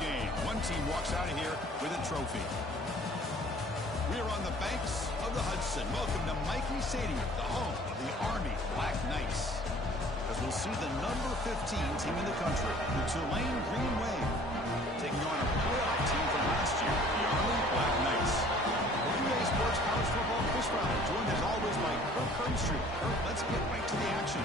game. One team walks out of here with a trophy. We are on the banks of the Hudson. Welcome to Michie Stadium, the home of the Army Black Knights. As we'll see the number 15 team in the country, the Tulane Green Wave, taking on a playoff team from last year, the Army Black Knights. NBA Sports College Football Chris Riley, joined as always by Kirk Herbstreit. Kirk, let's get right to the action.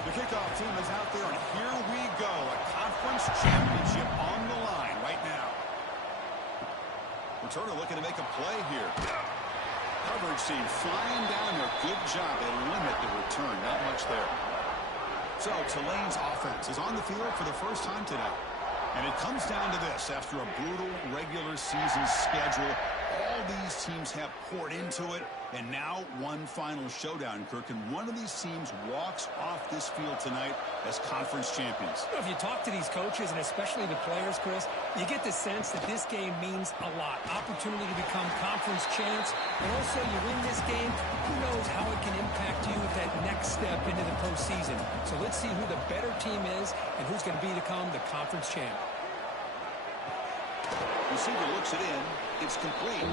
The kickoff team is out there, and here we go. A conference championship on the line right now. Returner looking to make a play here. Coverage team flying down there. Good job. They limit the return. Not much there. So Tulane's offense is on the field for the first time today. And it comes down to this. After a brutal regular season schedule, all these teams have poured into it. And now one final showdown, Kirk. And one of these teams walks off this field tonight as conference champions. If you talk to these coaches, and especially the players, Chris, you get the sense that this game means a lot. Opportunity to become conference champs. And also, you win this game, who knows how it can impact you at that next step into the postseason. So let's see who the better team is and who's going to become the conference champ. Receiver looks it in. It's complete.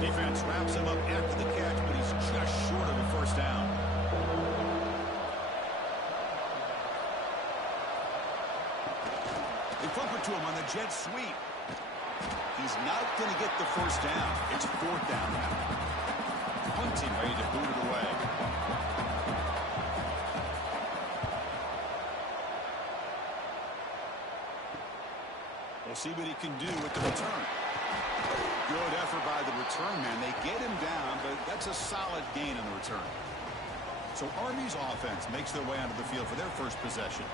Defense wraps him up after the catch, but he's just short of a first down. They flip it to him on the jet sweep. He's not going to get the first down. It's fourth down now. Punting ready to boot it away. We'll see what he can do with the return. Good effort by the return man. They get him down, but that's a solid gain in the return. So Army's offense makes their way onto the field for their first possession.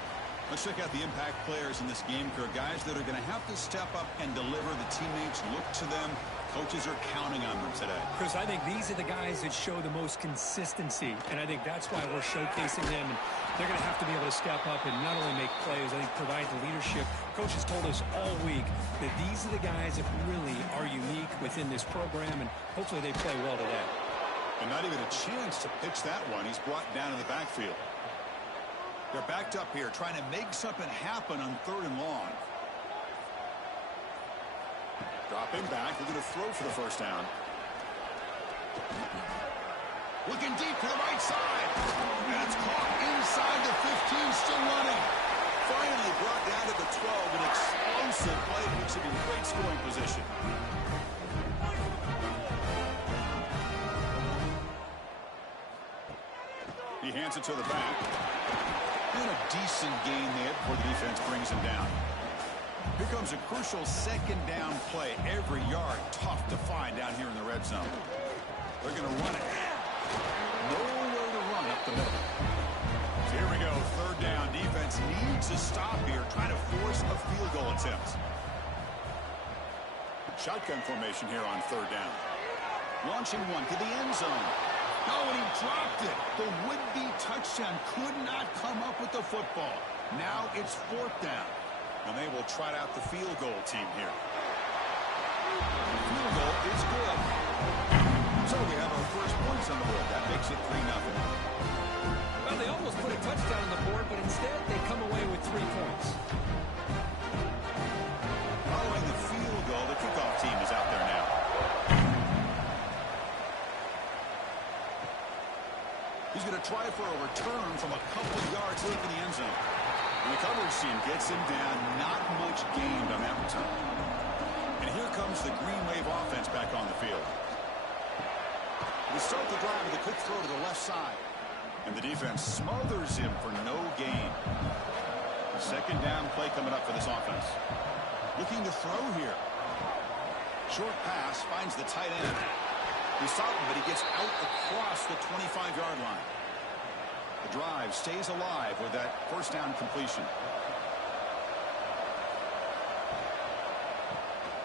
Let's check out the impact players in this game, guys that are going to have to step up and deliver. The teammates look to them. Coaches are counting on them today. Chris, I think these are the guys that show the most consistency, and I think that's why we're showcasing them. And they're going to have to be able to step up and not only make plays, I think provide the leadership. Coaches told us all week that these are the guys that really are unique within this program, and hopefully they play well today. And not even a chance to pitch that one. He's brought down in the backfield. They're backed up here trying to make something happen on 3rd and long. Dropping back. They're going to throw for the first down. Looking deep to the right side. And it's caught inside the 15, still running. Finally brought down to the 12. An explosive play puts him in great scoring position. He hands it to the back. And a decent gain there before the defense brings him down. Here comes a crucial second down play. Every yard tough to find down here in the red zone. They're going to run it. Nowhere to run up the middle. So here we go. 3rd down. Defense needs a stop here, trying to force a field goal attempt. Shotgun formation here on 3rd down. Launching one to the end zone. Oh, and he dropped it. The would-be touchdown could not come up with the football. Now it's 4th down. And they will trot out the field goal team here. The field goal is good. So we have our first points on the board. That makes it 3-0. Well, they almost put a touchdown on the board, but instead they come away with 3 points. Following the field goal, the kickoff team is out there now. He's going to try for a return from a couple yards deep in the end zone. And the coverage team gets him down. Not much gained on that return. And here comes the Green Wave offense back on the field. We start the drive with a quick throw to the left side. And the defense smothers him for no gain. The second down play coming up for this offense. Looking to throw here. Short pass finds the tight end. He's stopping, but he gets out across the 25-yard line. The drive stays alive with that first down completion.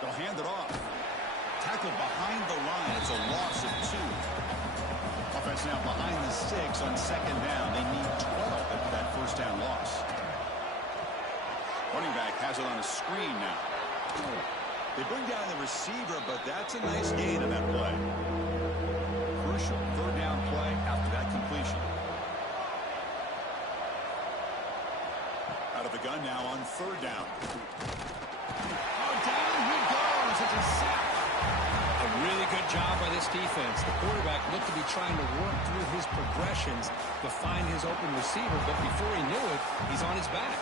They'll hand it off. Tackled behind the line. It's a loss of 2. Offense now behind the 6 on second down. They need 12 after that first down loss. Running back has it on a screen now. They bring down the receiver, but that's a nice gain on that play. Crucial third down play after that completion. Out of the gun now on third down. Oh, down he goes. It's a sack. A really good job by this defense. The quarterback looked to be trying to work through his progressions to find his open receiver, but before he knew it, he's on his back.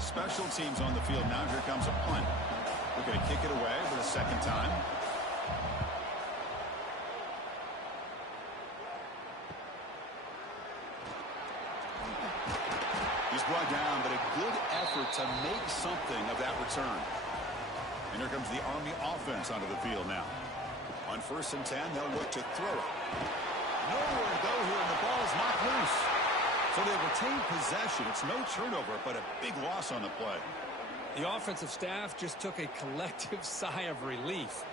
Special teams on the field now. Here comes a punt. We're going to kick it away for the second time. He's brought down, but a good effort to make something of that return. And here comes the Army offense onto the field now. On 1st and 10, they'll look to throw it. Nowhere to go here, and the ball's knocked loose. So they retain possession. It's no turnover, but a big loss on the play. The offensive staff just took a collective sigh of relief.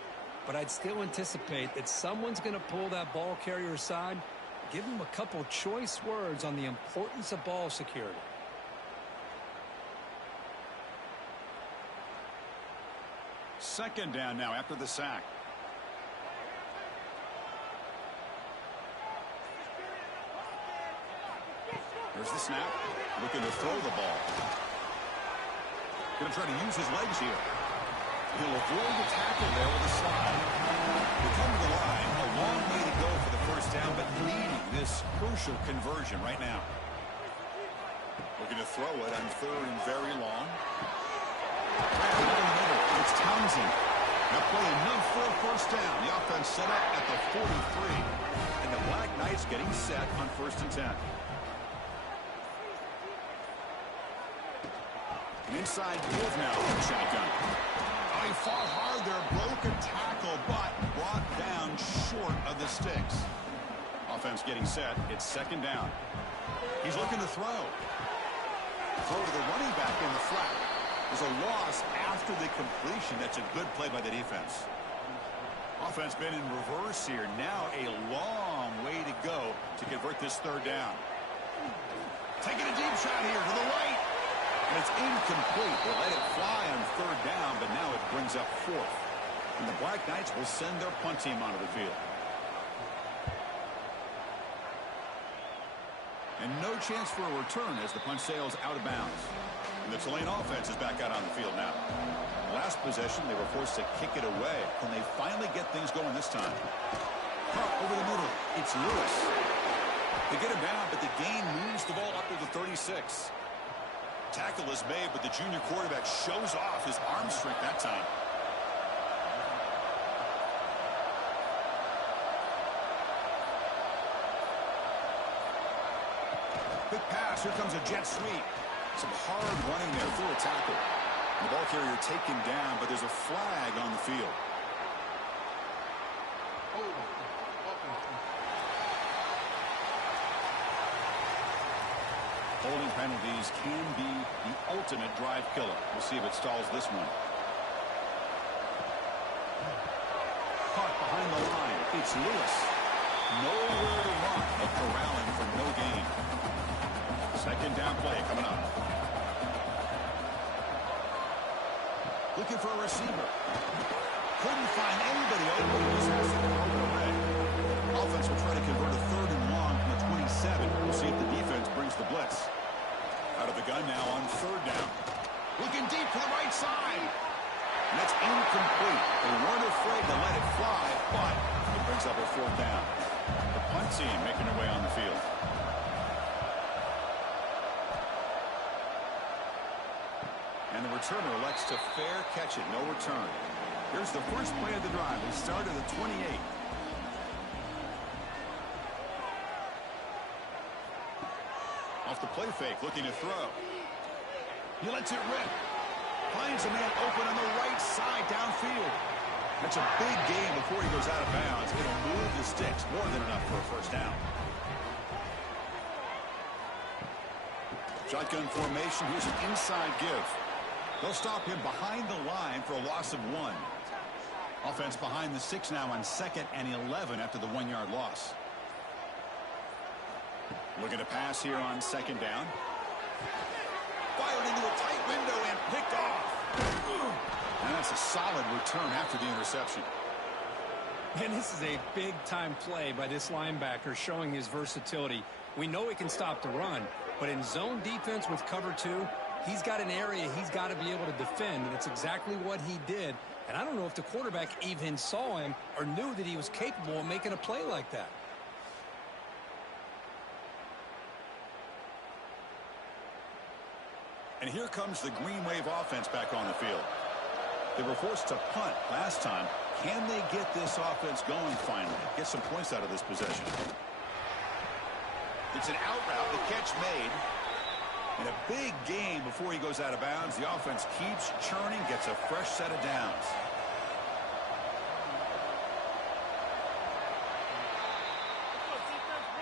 But I'd still anticipate that someone's going to pull that ball carrier aside, give him a couple choice words on the importance of ball security. Second down now after the sack. There's the snap. Looking to throw the ball. Going to try to use his legs here. He'll avoid the tackle there with a slide. They come to the line. A long way to go for the first down, but needing this crucial conversion right now. Looking to throw it on third and very long. It's Townsend. Now play enough for a first down. The offense set up at the 43. And the Black Knights getting set on 1st and 10. An inside give now from shotgun. Oh, he fought hard there. Broke a tackle, but brought down short of the sticks. Offense getting set. It's second down. He's looking to throw. Throw to the running back in the flat. There's a loss after the completion. That's a good play by the defense. Offense been in reverse here. Now a long way to go to convert this third down. Taking a deep shot here to the right. And it's incomplete. They let it fly on third down, but now it brings up 4th. And the Black Knights will send their punt team onto the field. And no chance for a return as the punt sails out of bounds. And the Tulane offense is back out on the field now. Last possession, they were forced to kick it away. Can they finally get things going this time? Caught over the middle. It's Lewis. They get him down, but the gain moves the ball up to the 36. Tackle is made, but the junior quarterback shows off his arm strength that time. Quick pass. Here comes a jet sweep. Some hard running there through a tackle. The ball carrier taken down, but there's a flag on the field. Holding penalties can be the ultimate drive killer. We'll see if it stalls this one. Caught behind the line. It's Lewis. Nowhere to run, but corralling for no gain. Second down play coming up. Looking for a receiver. Couldn't find anybody open. Just has to throw it away. Offense will try to convert a third and long from the 27. We'll see if the defense brings the blitz. Out of the gun now on third down. Looking deep to the right side. And that's incomplete. They weren't afraid to let it fly, but it brings up a 4th down. The punt team making their way on the field. And the returner elects to fair catch it. No return. Here's the first play of the drive. They start at the 28. Off the play fake, looking to throw. He lets it rip. Finds a man open on the right side downfield. That's a big game before he goes out of bounds. It'll move the sticks more than enough for a first down. Shotgun formation. Here's an inside give. They'll stop him behind the line for a loss of 1. Offense behind the 6 now on 2nd and 11 after the 1-yard loss. Looking to pass here on 2nd down. Fired into a tight window and picked off. And that's a solid return after the interception. And this is a big-time play by this linebacker showing his versatility. We know he can stop the run, but in zone defense with cover 2, he's got an area he's got to be able to defend, and it's exactly what he did. And I don't know if the quarterback even saw him or knew that he was capable of making a play like that. And here comes the Green Wave offense back on the field. They were forced to punt last time. Can they get this offense going finally? Get some points out of this possession. It's an out route. The catch made. And a big game before he goes out of bounds. The offense keeps churning, gets a fresh set of downs.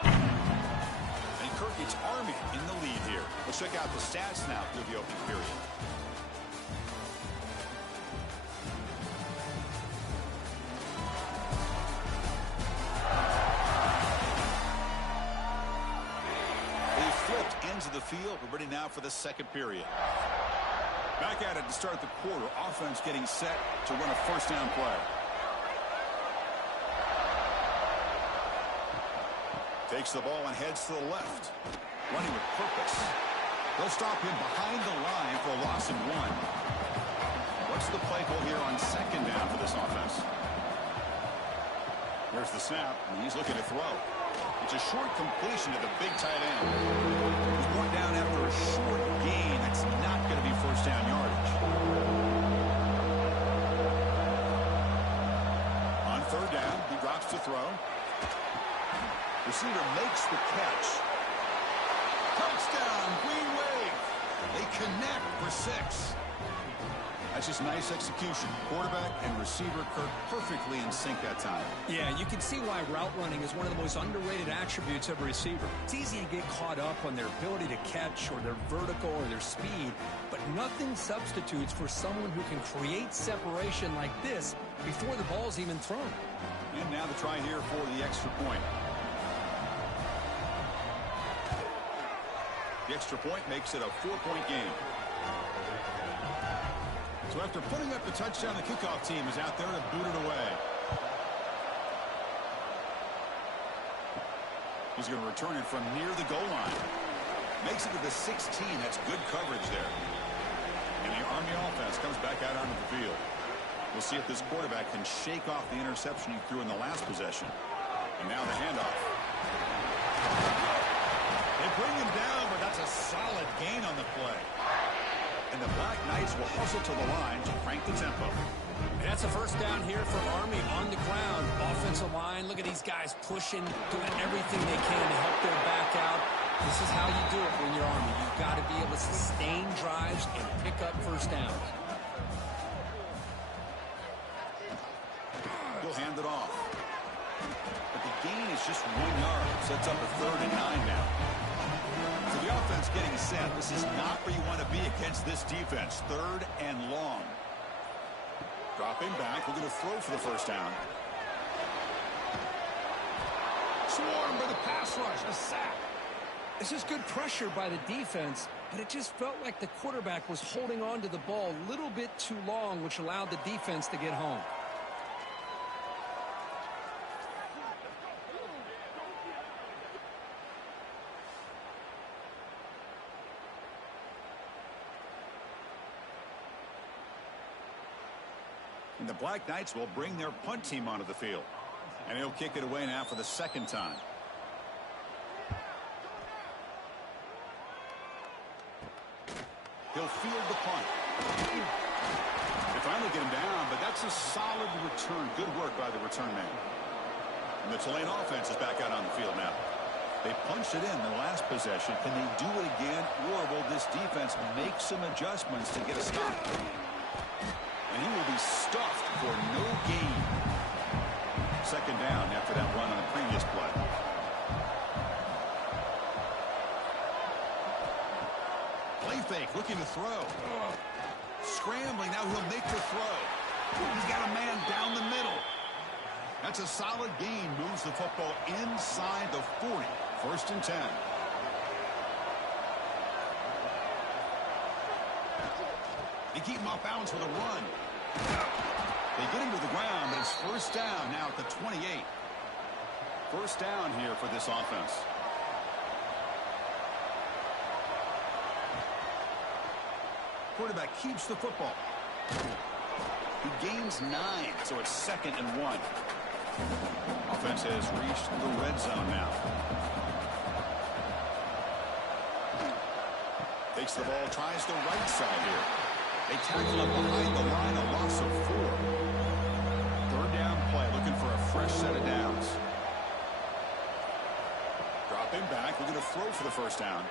And Kirk, it's Army in the lead here. Let's check out the stats now through the opening period. Ends of the field. We're ready now for the 2nd period. Back at it to start the quarter. Offense getting set to run a first down play. Takes the ball and heads to the left. Running with purpose. They'll stop him behind the line for a loss of 1. What's the play call here on 2nd down for this offense? There's the snap, and he's looking to throw. It's a short completion to the big tight end. He's brought down after a short gain. That's not going to be first down yardage. On 3rd down, he drops to throw. Receiver makes the catch. Touchdown, Green Wave. They connect for 6. That's just nice execution. Quarterback and receiver Kirk perfectly in sync that time. Yeah, you can see why route running is one of the most underrated attributes of a receiver. It's easy to get caught up on their ability to catch or their vertical or their speed, but nothing substitutes for someone who can create separation like this before the ball's even thrown. And now the try here for the extra point. The extra point makes it a 4-point game. So after putting up the touchdown, the kickoff team is out there to boot it away. He's going to return it from near the goal line. Makes it to the 16. That's good coverage there. And the Army offense comes back out onto the field. We'll see if this quarterback can shake off the interception he threw in the last possession. And now the handoff. They bring him down, but that's a solid gain on the play. And the Black Knights will hustle to the line to crank the tempo. And that's a first down here for Army on the ground. Offensive line, look at these guys pushing, doing everything they can to help their back out. This is how you do it when you're Army. You've got to be able to sustain drives and pick up first downs. He'll hand it off. But the gain is just 1 yard. Sets up a 3rd and 9 now. So the offense getting set. This is not where you want to be against this defense. 3rd and long. Dropping back. We're going to throw for the first down. Swarmed by the pass rush. A sack. This is good pressure by the defense, but it just felt like the quarterback was holding on to the ball a little bit too long, which allowed the defense to get home. And the Black Knights will bring their punt team onto the field. And he'll kick it away now for the 2nd time. He'll field the punt. They finally get him down, but that's a solid return. Good work by the return man. And the Tulane offense is back out on the field now. They punched it in their last possession. Can they do it again, or will this defense make some adjustments to get a stop? And he will be stuffed for no gain. Second down after that run on the previous play. Play fake, looking to throw. Scrambling, now he'll make the throw. He's got a man down the middle. That's a solid gain. Moves the football inside the 40. First and 10. They keep him off balance with a run. They get him to the ground, but it's first down now at the 28. First down here for this offense. Quarterback keeps the football. He gains 9, so it's 2nd and 1. Offense has reached the red zone now. Takes the ball, tries the right side here. They tackle him behind the line, a loss of 4. Third down play, looking for a fresh set of downs. Drop him back, looking to throw for the first down.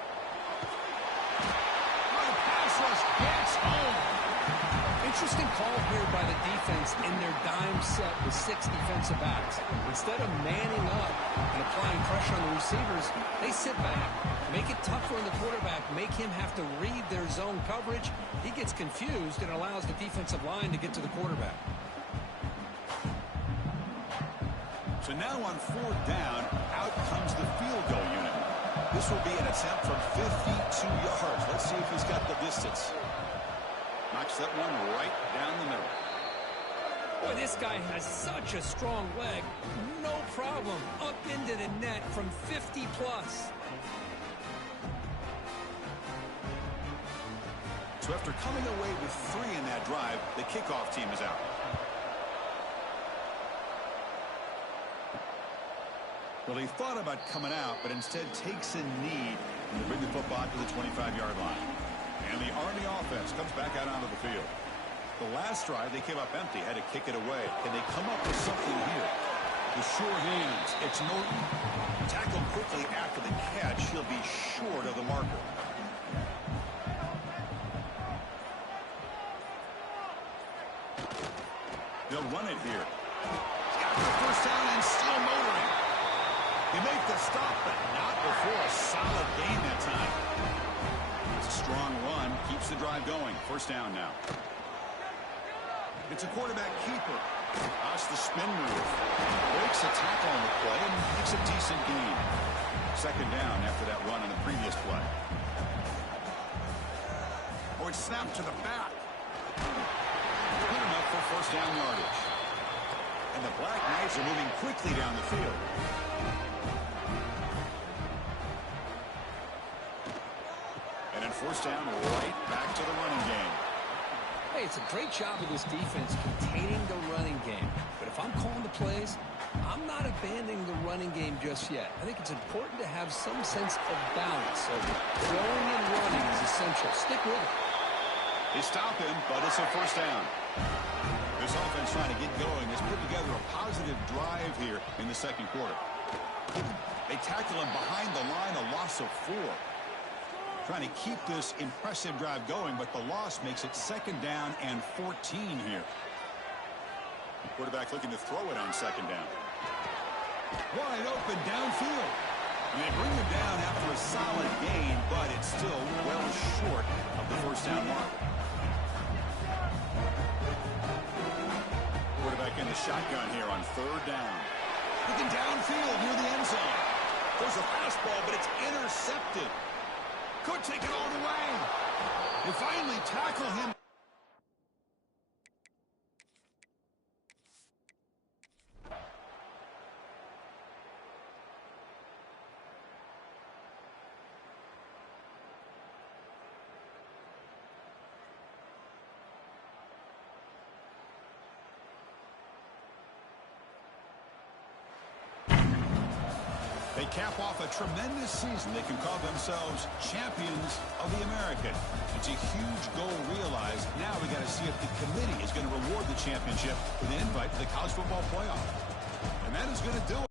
Pass rush gets home. Interesting call here by the defense in their dime set with 6 defensive backs. Instead of manning up and applying pressure on the receivers, they sit back, make it tougher on the quarterback, make him have to read their zone coverage. He gets confused and allows the defensive line to get to the quarterback. So now on 4th down, out comes the field goal unit. This will be an attempt from 52 yards. Let's see if he's got the distance. Knocks that one right down the middle. Boy, this guy has such a strong leg. No problem. Up into the net from 50 plus. So after coming away with 3 in that drive, the kickoff team is out. Well, he thought about coming out, but instead takes a knee to bring the football to the 25-yard line. And the Army offense comes back out onto the field. The last drive, they came up empty, had to kick it away. Can they come up with something here? The sure hands. It's Norton. Tackled quickly after the catch. He'll be short of the marker. They'll run it here. He's got the first down and still motoring. They make the stop, but not before a solid gain that time. It's a strong run. Keeps the drive going. First down now. It's a quarterback keeper. That's the spin move. Breaks a tackle on the play and makes a decent gain. Second down after that run on the previous play. Oh, it's snapped to the back. Good enough for first down yardage. And the Black Knights are moving quickly down the field. And then first down, right back to the running game. Hey, it's a great job of this defense containing the running game. But if I'm calling the plays, I'm not abandoning the running game just yet. I think it's important to have some sense of balance. So throwing and running is essential. Stick with it. They stop him, but it's a first down. This offense trying to get going has put together a positive drive here in the second quarter. They tackle him behind the line, a loss of 4. Trying to keep this impressive drive going, but the loss makes it second down and 14 here. Quarterback looking to throw it on second down. Wide open downfield. And they bring him down after a solid gain, but it's still well short of the first down mark. Quarterback in the shotgun here on third down. Looking downfield near the end zone. There's a fastball, but it's intercepted. Could take it all the way. They finally tackle him. They cap off a tremendous season. They can call themselves champions of the American. It's a huge goal realized. Now we got to see if the committee is going to reward the championship with an invite to the college football playoff. And that is going to do it.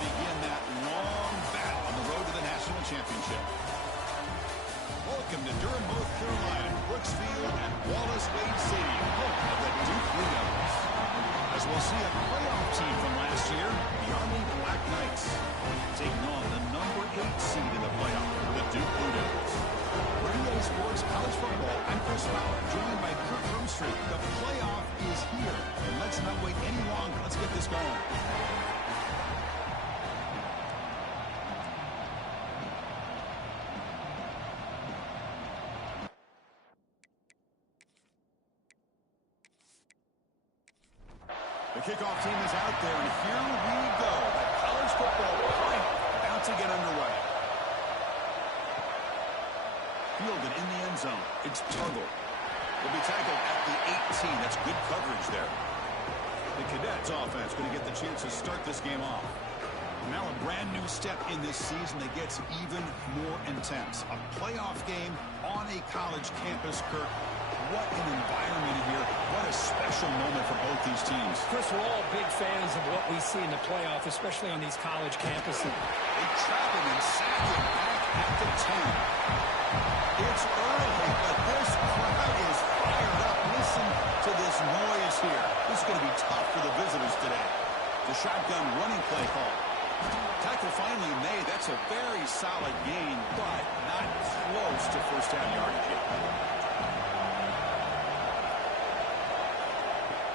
begin that long battle on the road to the national championship. Welcome to Durham, North Carolina, Brooksfield, and Wallace Wade Stadium, home of the Duke Blue Devils. As we'll see a playoff team from last year, the Army Black Knights, taking on the number 8 seed in the playoff, the Duke Blue Devils. For EA Sports College Football, I'm Chris Fowler, joined by Kirk Rumstreet. The playoff is here, and let's not wait any longer. Let's get this going. The kickoff team is out there, and here we go. The college football playoff about to get underway. Fielded in the end zone. It's Tuggle. Will be tackled at the 18. That's good coverage there. The Cadets offense going to get the chance to start this game off. Now a brand new step in this season that gets even more intense. A playoff game on a college campus, Kirk. What an environment here. What a special moment for both these teams. Chris, we're all big fans of what we see in the playoff, especially on these college campuses. They trap him and sack him back at the 10. It's early, but this crowd is fired up. Listen to this noise here. This is going to be tough for the visitors today. The shotgun running play call. Tackle finally made. That's a very solid gain, but not close to first down yardage yet.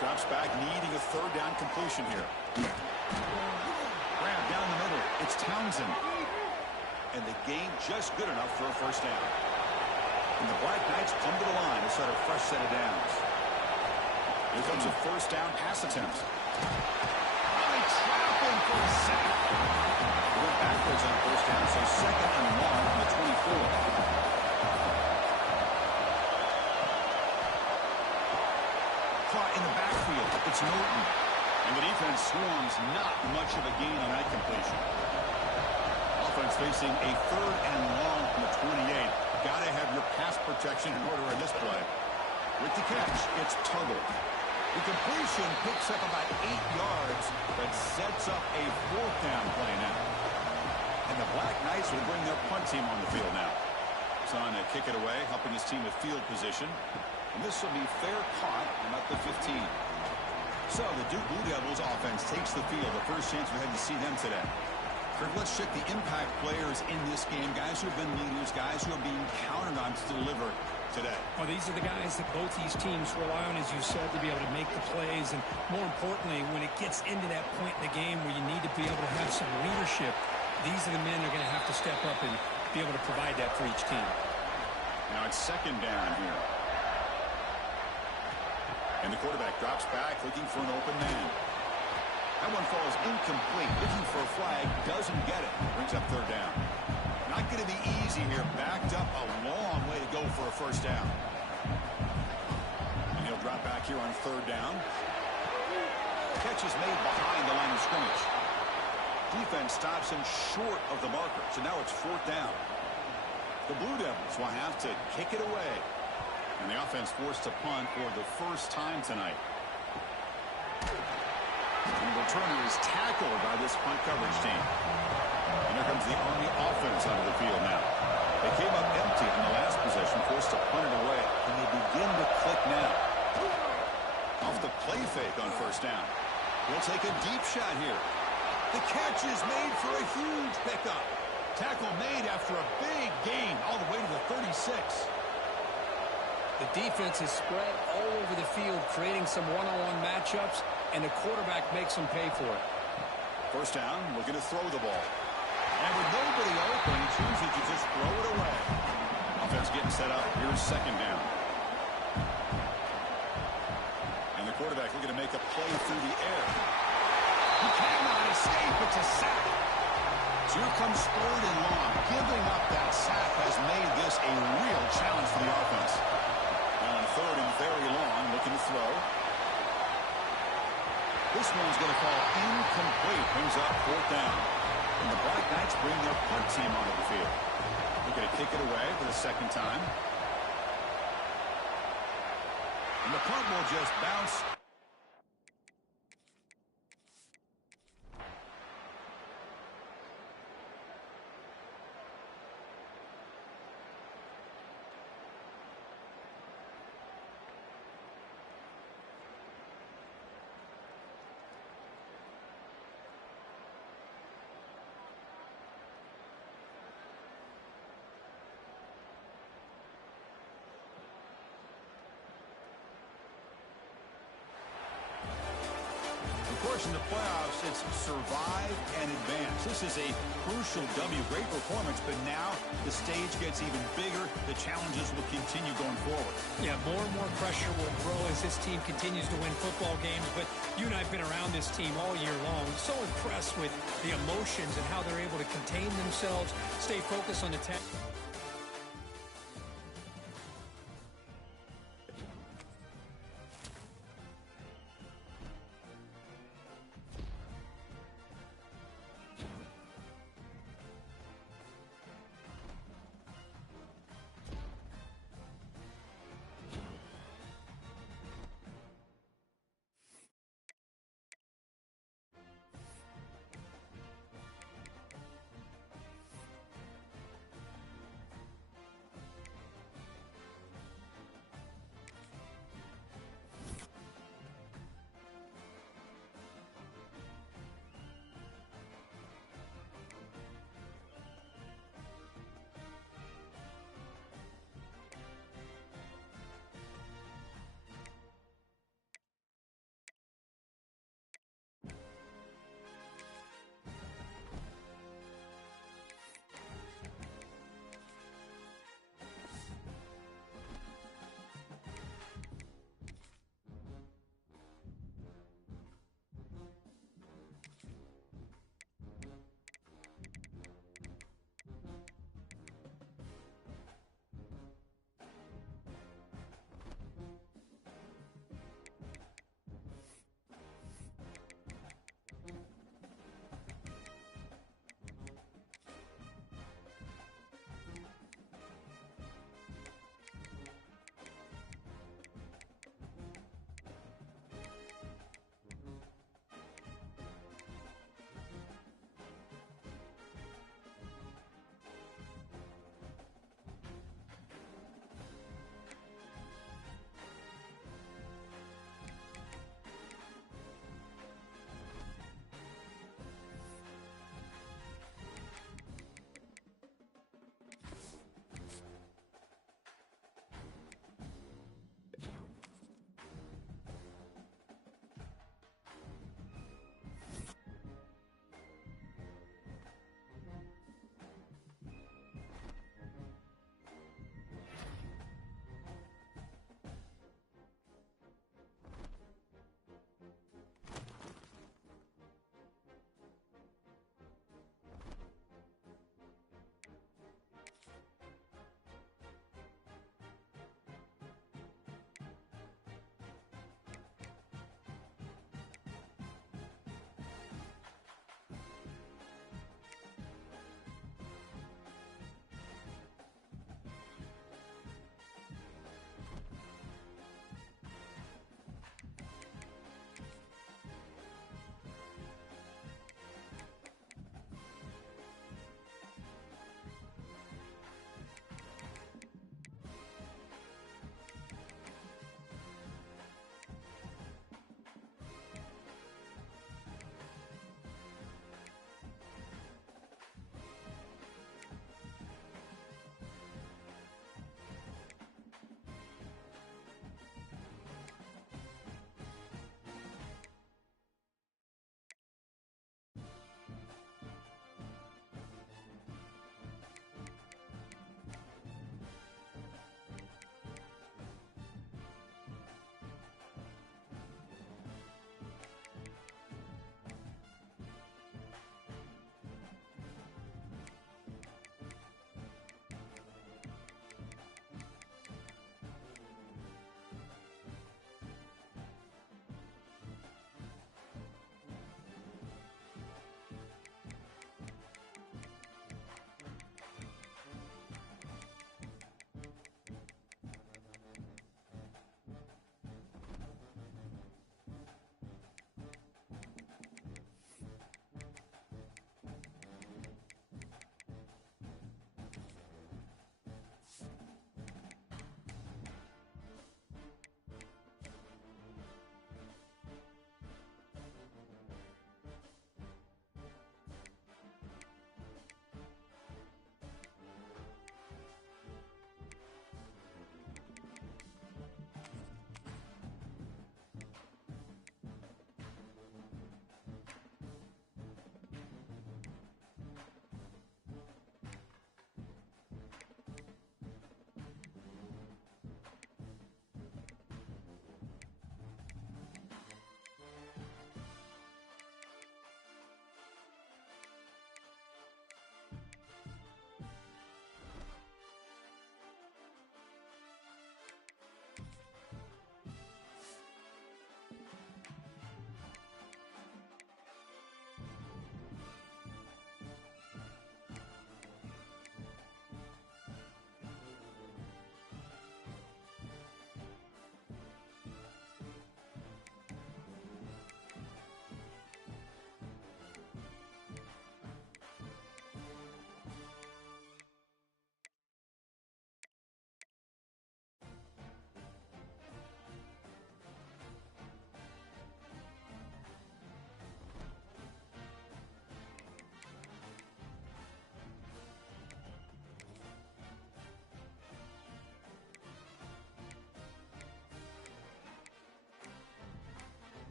Drops back, needing a third down completion here. Grab down the middle. It's Townsend. And the gain just good enough for a first down. And the Black Knights come to the line to set a fresh set of downs. Here comes a first down pass attempt. They trap him for a sack. He went backwards on first down, so second and long from the 24. In the backfield, it's Norton. And the defense swarms, not much of a gain on that completion. Offense facing a third and long from the 28. Got to have your pass protection in order in this play. With the catch, it's Tuggle. The completion picks up about 8 yards, but sets up a fourth down play now. And the Black Knights will bring their punt team on the field now. Son to kick it away, helping his team with field position. And this will be fair caught and up to 15. So the Duke Blue Devils offense takes the field. The first chance we had to see them today. Kirk, let's check the impact players in this game. Guys who have been leaders, guys who are being counted on to deliver today. Well, these are the guys that both these teams rely on, as you said, to be able to make the plays. And more importantly, when it gets into that point in the game where you need to be able to have some leadership, these are the men that are going to have to step up and be able to provide that for each team. Now it's second down here. And the quarterback drops back, looking for an open man. That one falls incomplete, looking for a flag, doesn't get it. Brings up third down. Not going to be easy here. Backed up a long way to go for a first down. And he'll drop back here on third down. Catch is made behind the line of scrimmage. Defense stops him short of the marker, so now it's fourth down. The Blue Devils will have to kick it away. And the offense forced to punt for the first time tonight. And the returner is tackled by this punt coverage team. And here comes the Army offense onto the field now. They came up empty in the last possession, forced to punt it away. And they begin to click now. Off the play fake on first down. We'll take a deep shot here. The catch is made for a huge pickup. Tackle made after a big gain all the way to the 36. The defense is spread all over the field, creating some one-on-one matchups, and the quarterback makes them pay for it. First down, looking to throw the ball. And with nobody open, chooses to just throw it away. Offense getting set up. Here's second down. And the quarterback looking to make a play through the air. He cannot escape. It's a sack. So here comes third and long. Giving up that sack has made this a real challenge for the offense. On third and very long, looking to throw. This one's going to fall incomplete. Brings up fourth down. And the Black Knights bring their punt team onto the field. They're going to kick it away for the second time. And the punt will just bounce. in the playoffs, it's survive and advance. This is a crucial W. Great performance, but now the stage gets even bigger. The challenges will continue going forward. Yeah, more and more pressure will grow as this team continues to win football games. But you and I have been around this team all year long. So impressed with the emotions and how they're able to contain themselves, stay focused on the task.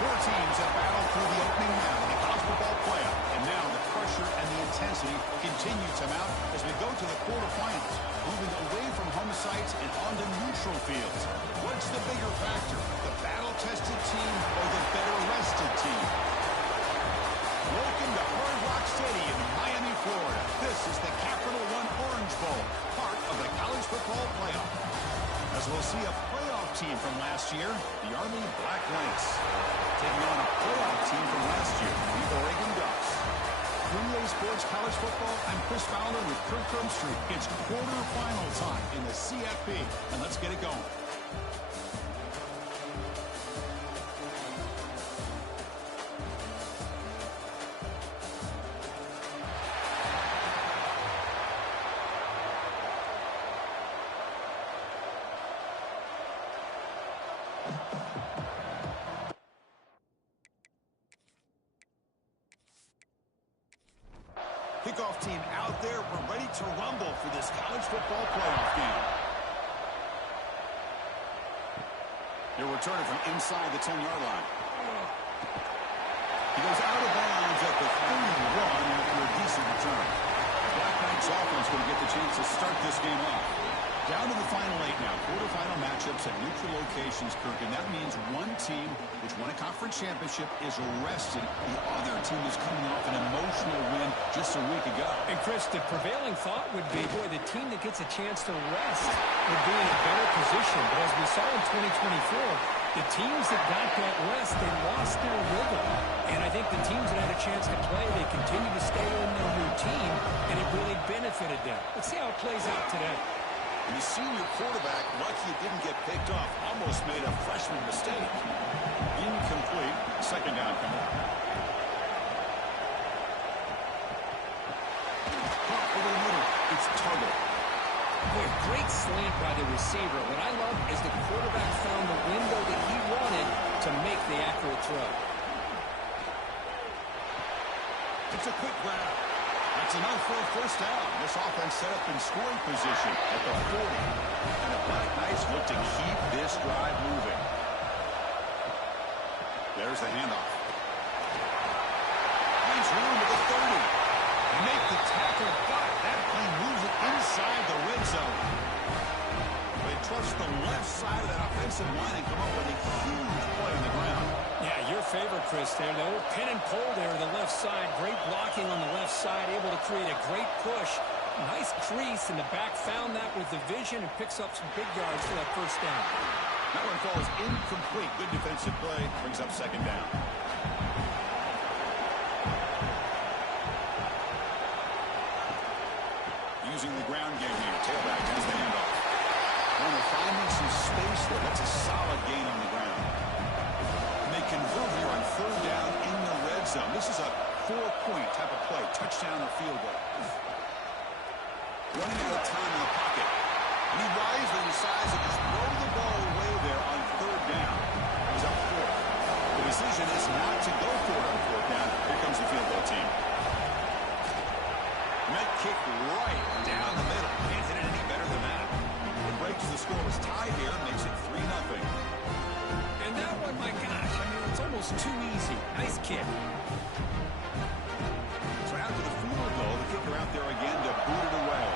Four teams have battled through the opening round of the college football playoff, and now the pressure and the intensity continue to mount as we go to the quarterfinals, moving away from home sites and onto neutral fields. What's the bigger factor, the battle-tested team or the better-rested team? Welcome to Hard Rock Stadium in Miami, Florida. This is the Capital One Orange Bowl, part of the college football playoff. As we'll see a playoff team from last year, the Army Black Knights, taking on a playoff team from last year, the Oregon Ducks. 3A Sports College Football, I'm Chris Fowler with Kirk Street. It's quarterfinal time in the CFB, and let's get it going. Kickoff team out there. We're ready to rumble for this college football playoff game. They're returning from inside the 10-yard line. He goes out of bounds at the 31 after a decent return. The Black Knights offense going to get the chance to start this game off. Down to the final 8 now. Quarterfinal matchups at neutral locations, Kirk, and that means one team which won a conference championship is rested. The other team is coming off an emotional win just a week ago. And, Chris, the prevailing thought would be, boy, the team that gets a chance to rest would be in a better position. But as we saw in 2024, the teams that got that rest, they lost their rhythm. And I think the teams that had a chance to play, they continue to stay in their routine, and it really benefited them. Let's see how it plays out today. And the senior quarterback, lucky it didn't get picked off, almost made a freshman mistake. Incomplete. Second down coming. Over the middle. It's Tuggle. Boy, great slant by the receiver. What I love is the quarterback found the window that he wanted to make the accurate throw. It's a quick grab. That's enough for a first down. This offense set up in scoring position at the 40. And the Black Knights look to keep this drive moving. There's the handoff. Finds room at the 30. Make the tackle, but that play moves it inside the red zone. They trust the left side of that offensive line and come up with a huge play on the ground. Yeah, your favorite, Chris, there. The old pin and pull there to the left side. Great blocking on the left side, able to create a great push. Nice crease in the back, found that with the vision and picks up some big yards for that first down. That one falls incomplete. Good defensive play, brings up second down. Using the ground game here. Tailback has the handoff. And they're finding some space there. That's a solid gain on the ground. And they convert here on third down in the red zone. This is a 4-point type of play. Touchdown or field goal. Running out of time in the pocket. And he wisely decides to just throw the ball away there on third down. He's up 4. The decision is not to go for it on fourth down. Here comes the field goal team. Net kick right down the middle. Can't hit it any better than that. It breaks the score. Was tied here. Makes it 3-0. And that one, my gosh, I mean, it's almost too easy. Nice kick. So after the field goal, the kicker out there again to boot it away.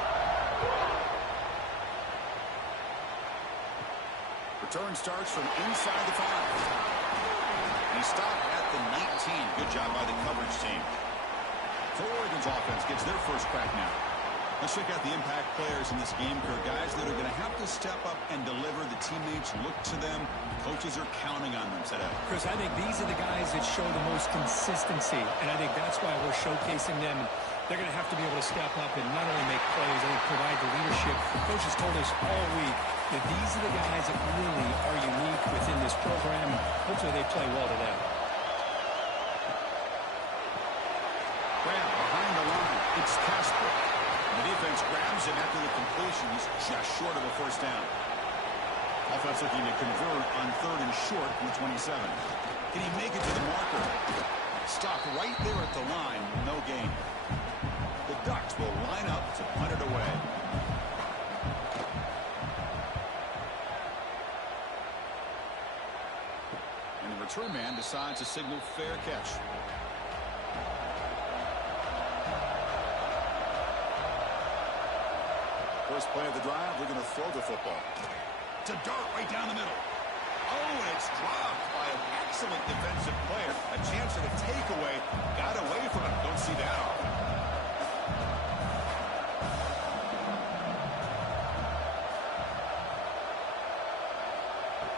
Return starts from inside the 5. He stopped at the 19. Good job by the coverage team. So Oregon's offense gets their first crack now. Let's check out the impact players in this game, Kirk. Guys that are going to have to step up and deliver. The teammates look to them. The coaches are counting on them today. Chris, I think these are the guys that show the most consistency, and I think that's why we're showcasing them. They're going to have to be able to step up and not only make plays, I think provide the leadership. Coach has told us all week that these are the guys that really are unique within this program. Hopefully they play well today. Grab behind the line. It's Casper. The defense grabs him after the completion. He's just short of a first down. Offense looking to convert on third and short from the 27. Can he make it to the marker? Stop right there at the line. No gain. The Ducks will line up to punt it away. And the return man decides to signal fair catch. First play of the drive, we're going to throw the football. To dart right down the middle. Oh, and it's dropped by an excellent defensive player. A chance for the takeaway. Got away from him. Don't see that often.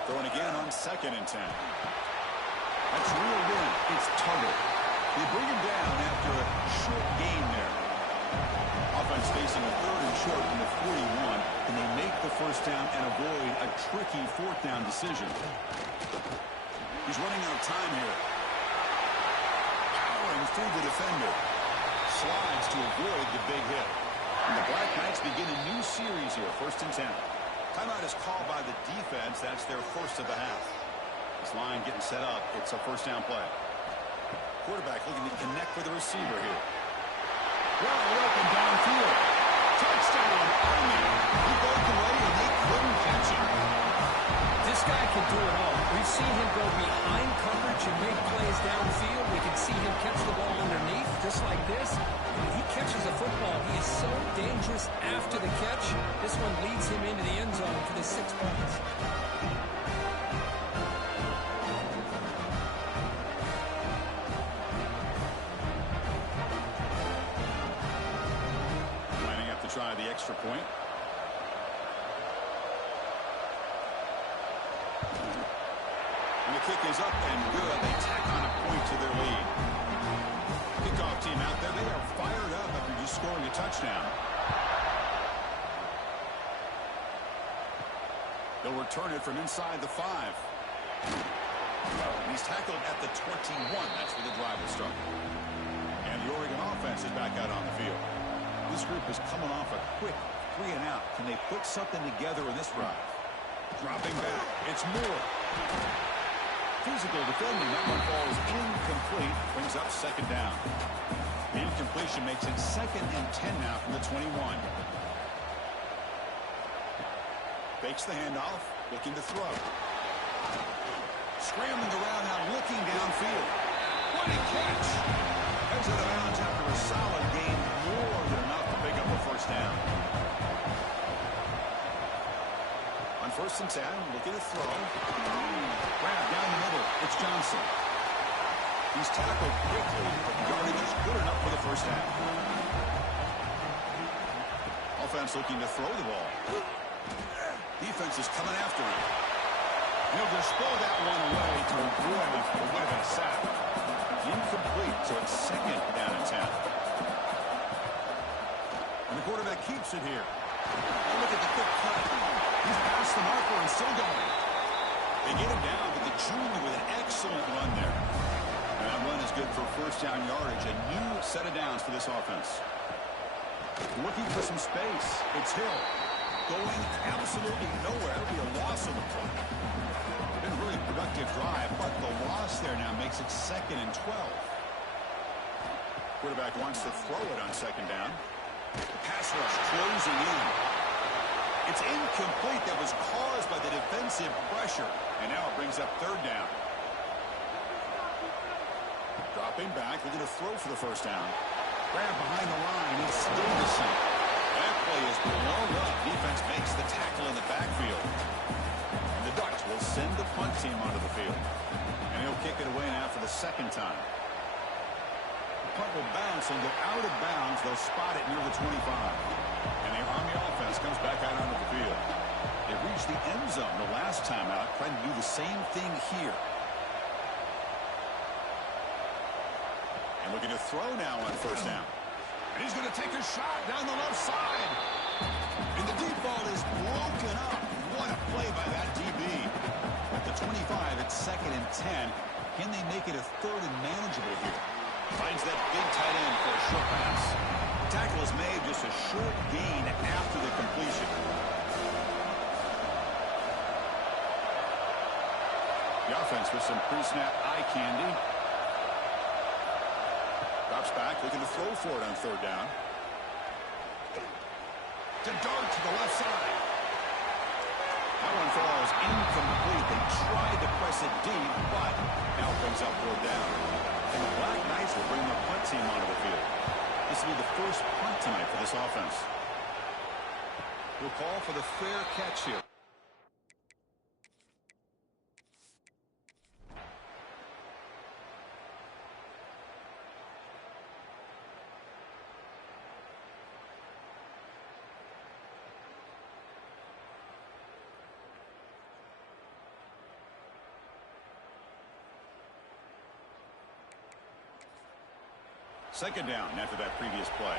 Throwing again on 2nd and 10. That's reeled in. It's Tuttle. They bring him down after a short gain there. Offense facing a 3rd and short from the 41. Can they make the first down and avoid a tricky 4th down decision? He's running out of time here. Powering through the defender. Slides to avoid the big hit. And the Black Knights begin a new series here. 1st and 10. Timeout is called by the defense. That's their first of the half. This line getting set up. It's a first down play. Quarterback looking to connect with the receiver here. Wide open downfield. Touchdown, Army. He broke away and they couldn't catch him. This guy can do it all. We've seen him go behind coverage and make plays downfield. We can see him catch the ball underneath, just like this. When he catches a football, he is so dangerous after the catch. This one leads him into the end zone for the 6 points. Lining up to try the extra point. And the kick is up and good. They tack on a point to their lead. Kickoff team out there. They are fired up after just scoring a touchdown. They'll return it from inside the 5. And he's tackled at the 21. That's where the drive will start. And the Oregon offense is back out on the field. This group is coming off a quick 3 and out. Can they put something together in this drive? Dropping back. It's Moore. Physical defending. That one falls incomplete. Brings up 2nd down. The incompletion makes it 2nd and 10 now from the 21. Fakes the handoff. Looking to throw. Scrambling around now. Looking downfield. What a catch. Heads out of bounds after a solid gain. More than enough to pick up a first down. On 1st and 10. Looking to throw. Grab down the middle. It's Johnson. He's tackled quickly, but the yardage is good enough for the first down. Offense looking to throw the ball. Defense is coming after him. He'll just throw that one away to avoid what would have been a sack. Incomplete, so it's 2nd down and 10. And the quarterback keeps it here. Oh, look at the quick cut. He's past the marker and still going. They get him down, but the junior with an excellent run there. And that run is good for first down yardage. A new set of downs for this offense. Looking for some space. It's Hill. Going absolutely nowhere. It'll be a loss on the play. Been a really productive drive, but the loss there now makes it 2nd and 12. Quarterback wants to throw it on 2nd down. The pass rush closing in. It's incomplete. That was caused by the defensive pressure. And now it brings up 3rd down. Dropping back. Looking to throw for the first down. Grab behind the line. It's Davison. That play is blown up. Defense makes the tackle in the backfield. And the Ducks will send the punt team onto the field. And he'll kick it away now for the 2nd time. The punt will bounce and go out of bounds. They'll spot it near the 25. And the Army offense comes back out onto the field. They reached the end zone the last time out, trying to do the same thing here. And looking to throw now on 1st down. And he's going to take a shot down the left side. And the deep ball is broken up. What a play by that DB. At the 25, it's 2nd and 10. Can they make it a 3rd and manageable here? Finds that big tight end for a short pass. The tackle is made, just a short gain after the completion. The offense with some pre-snap eye candy. Drops back, looking to throw for it on 3rd down. To dart to the left side. That one falls incomplete. They tried to press Dumps it deep, but now brings up 4th down. And the Black Knights will bring the punt team onto the field. This will be the first punt tonight for this offense. We'll call for the fair catch here. Second down after that previous play.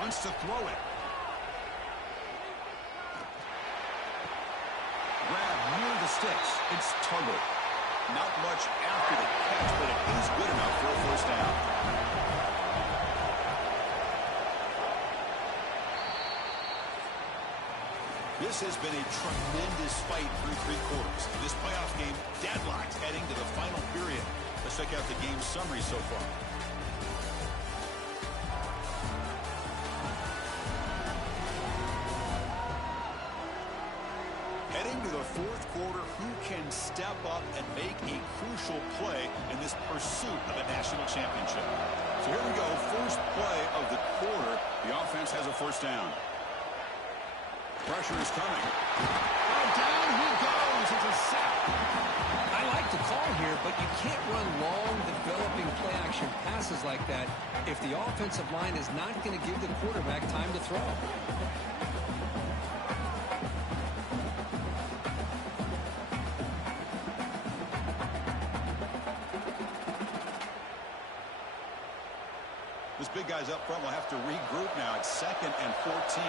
Wants to throw it. Grab near the sticks. It's Tuggle. Not much after the catch, but it is good enough for a 1st down. This has been a tremendous fight through 3 quarters. This playoff game deadlocked heading to the final period. Let's check out the game summary so far. Heading to the 4th quarter, who can step up and make a crucial play in this pursuit of a national championship? So here we go, first play of the quarter. The offense has a 1st down. Pressure is coming. Oh, down he goes. It's a sack. I like the call here, but you can't run long, developing play-action passes like that if the offensive line is not going to give the quarterback time to throw. This big guy's up front will have to regroup now. It's 2nd and 14.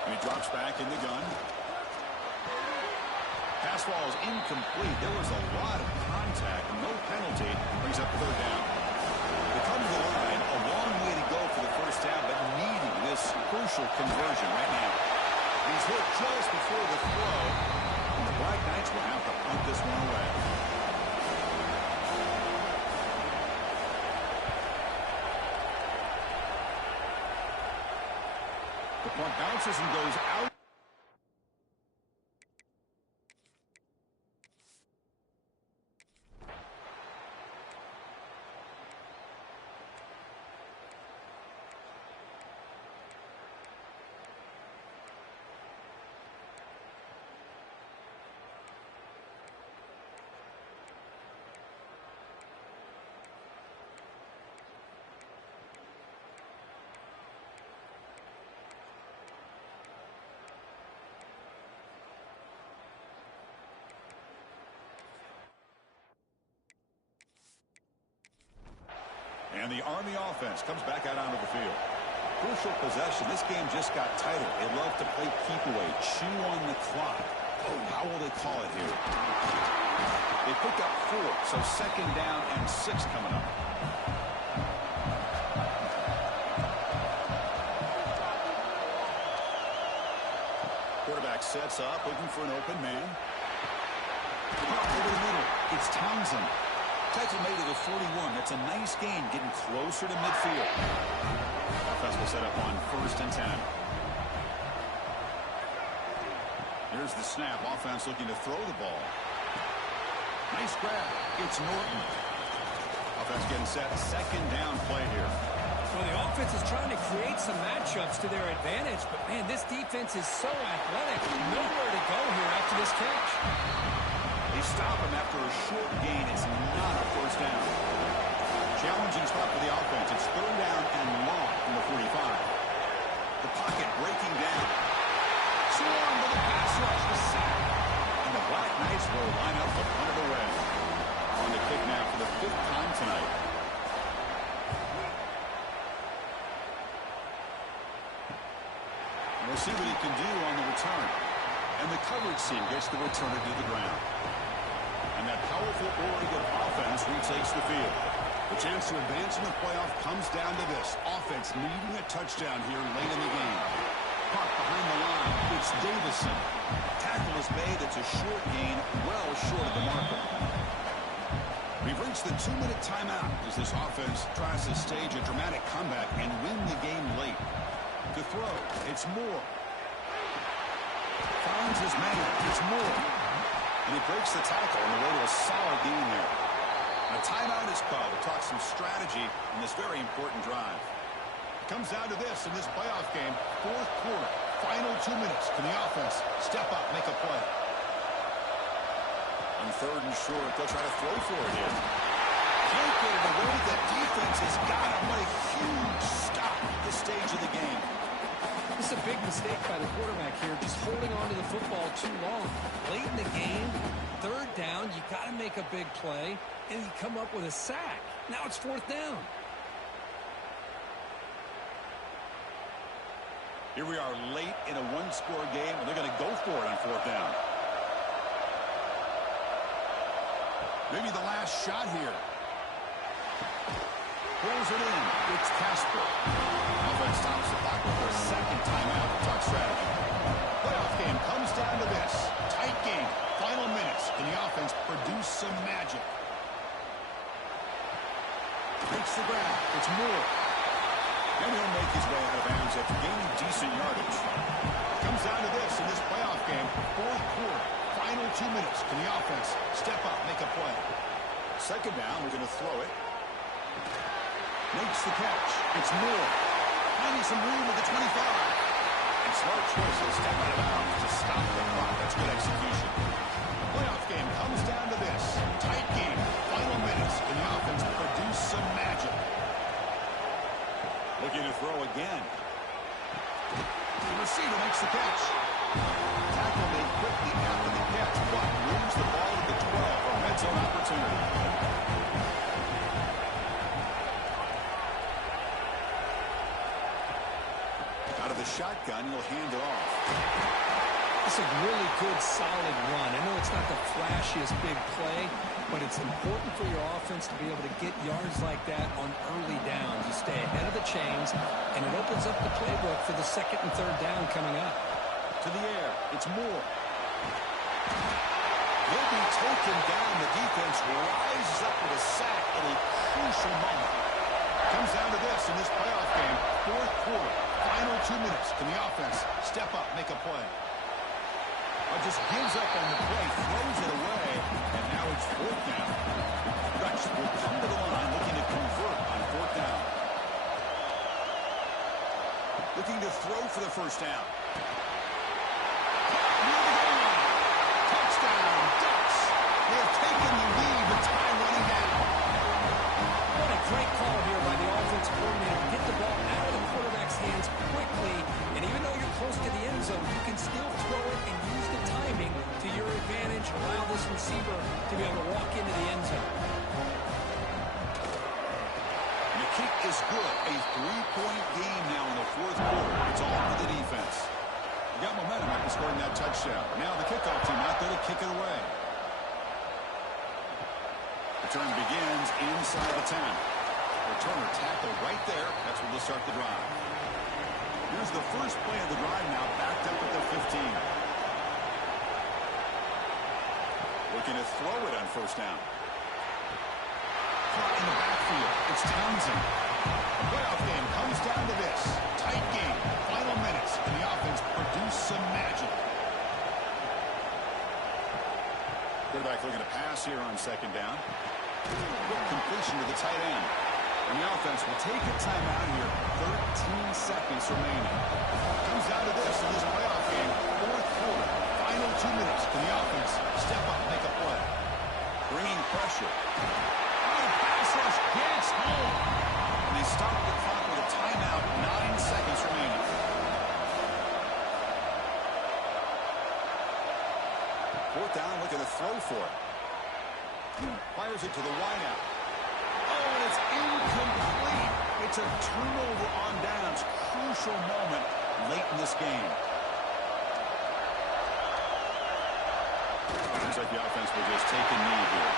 And he drops back in the gun. Pass ball is incomplete. There was a lot of contact. No penalty. Brings up 3rd down. They come to the line. A long way to go for the 1st down, but needing this crucial conversion right now. He's hit just before the throw. And the Black Knights will have to punt this one away. The punt bounces and goes out. And the Army offense comes back out onto the field. Crucial possession. This game just got tighter. They love to play keep away, chew on the clock. Oh, how will they call it here? They pick up 4, so 2nd down and 6 coming up. Quarterback sets up, looking for an open man. Over the middle, it's Townsend. Tackle made to the 41. That's a nice gain, getting closer to midfield. Offense will set up on 1st and 10. Here's the snap. Offense looking to throw the ball. Nice grab. It's Norton. Offense getting set. 2nd down play here. Well, the offense is trying to create some matchups to their advantage, but, man, this defense is so athletic. Nowhere to go here after this catch. They stop him after a short gain. It's not a 1st down. Challenging spot for the offense. It's 3rd down and long from the 45. The pocket breaking down. Swarm to the pass rush. The sack. And the Black Knights will line up to punt it away. On the kick now for the 5th time tonight. And we'll see what he can do on the return. And the coverage team gets the returner to the ground. And that powerful Oregon offense retakes the field. The chance to advance in the playoff comes down to this. Offense needing a touchdown here late in the game. Puck behind the line. It's Davison. Tackle is made. It's a short gain, well short of the marker. We've reached the 2-minute timeout as this offense tries to stage a dramatic comeback and win the game late. throw. It's Moore. Finds his man. It's Moore. And he breaks the tackle on the way to a solid gain there. And a timeout is called to talk some strategy in this very important drive. It comes down to this in this playoff game. Fourth quarter. Final 2 minutes. Can the offense step up, make a play? On third and short, they'll try to throw for it here. Can't get it away. The defense has got him. What a huge stop at this stage of the game. This is a big mistake by the quarterback here, just holding on to the football too long. Late in the game, third down, you got to make a big play, and you come up with a sack. Now it's fourth down. Here we are late in a one-score game, and they're going to go for it on fourth down. Maybe the last shot here. Pulls it in. It's Casper. Offense stops the clock with their second timeout to talk strategy. Playoff game comes down to this. Tight game. Final minutes. Can the offense produce some magic? Makes the grab. It's Moore. And he'll make his way out of bounds after gaining decent yardage. Comes down to this in this playoff game. Fourth quarter. Final 2 minutes. Can the offense step up, make a play? Second down. We're going to throw it. Makes the catch. It's Moore. Finding some room at the 25. And smart choice to step out of bounds to stop the clock. That's good execution. Playoff game comes down to this. Tight game. Final minutes. Can the offense produce some magic? Looking to throw again. The receiver makes the catch. Tackle made quickly after the catch, but moves the ball to the 12 for red zone opportunity. Out of the shotgun, he'll hand it off. It's a really good, solid run. I know it's not the flashiest big play, but it's important for your offense to be able to get yards like that on early downs. You stay ahead of the chains, and it opens up the playbook for the second and third down coming up. To the air, it's Moore. He'll be taken down. The defense rises up with a sack at a crucial moment. Comes down to this in this playoff game. Fourth quarter, final 2 minutes. Can the offense step up, make a play? Just gives up on the play, throws it away, and now it's fourth down. Rex will come to the line looking to convert on fourth down. Looking to throw for the first down. Touchdown, Ducks. They have taken the lead with time running down. What a great call here by the offensive coordinator. Get the ball out of the quarterback's hands quickly, and even though you're close to the end zone, you can still throw it and use the timing to your advantage. Allow this receiver to be able to walk into the end zone. The kick is good. A 3-point game now in the fourth quarter. It's all for the defense. You got momentum after scoring that touchdown. Now the kickoff team out there to kick it away. Return begins inside the 10. Returner tackle right there. That's where they'll start the drive. Here's the first play of the drive now, backed up at the 15. Looking to throw it on first down. Caught in the backfield. It's Townsend. The playoff game comes down to this. Tight game. Final minutes. And the offense produce some magic. Quarterback looking to pass here on second down. Quick completion to the tight end. And the offense will take a timeout here. 13 seconds remaining. Comes down to this in this playoff game. Fourth quarter. Final 2 minutes. Can the offense step up, make a play? Bringing pressure. Oh, pass rush gets home. And they stop the clock with a timeout. 9 seconds remaining. Fourth down, looking to throw for it. Fires it to the wideout. Oh, and it's incomplete. It's a turnover on downs. Crucial moment late in this game. Looks like the offense will just take a knee here.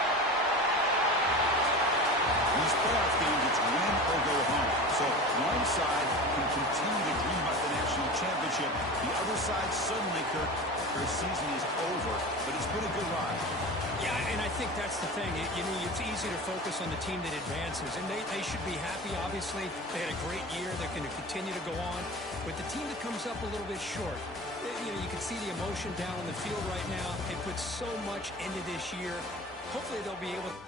These playoff games, it's win or go home. So one side can continue to dream about the national championship. The other side suddenly, Kirk, their season is over, but it's been a good ride. Yeah, and I think that's the thing. It's easy to focus on the team that advances, and they should be happy, obviously. They had a great year. They're going to continue to go on. But the team that comes up a little bit short, you can see the emotion down on the field right now. They put so much into this year. Hopefully they'll be able to.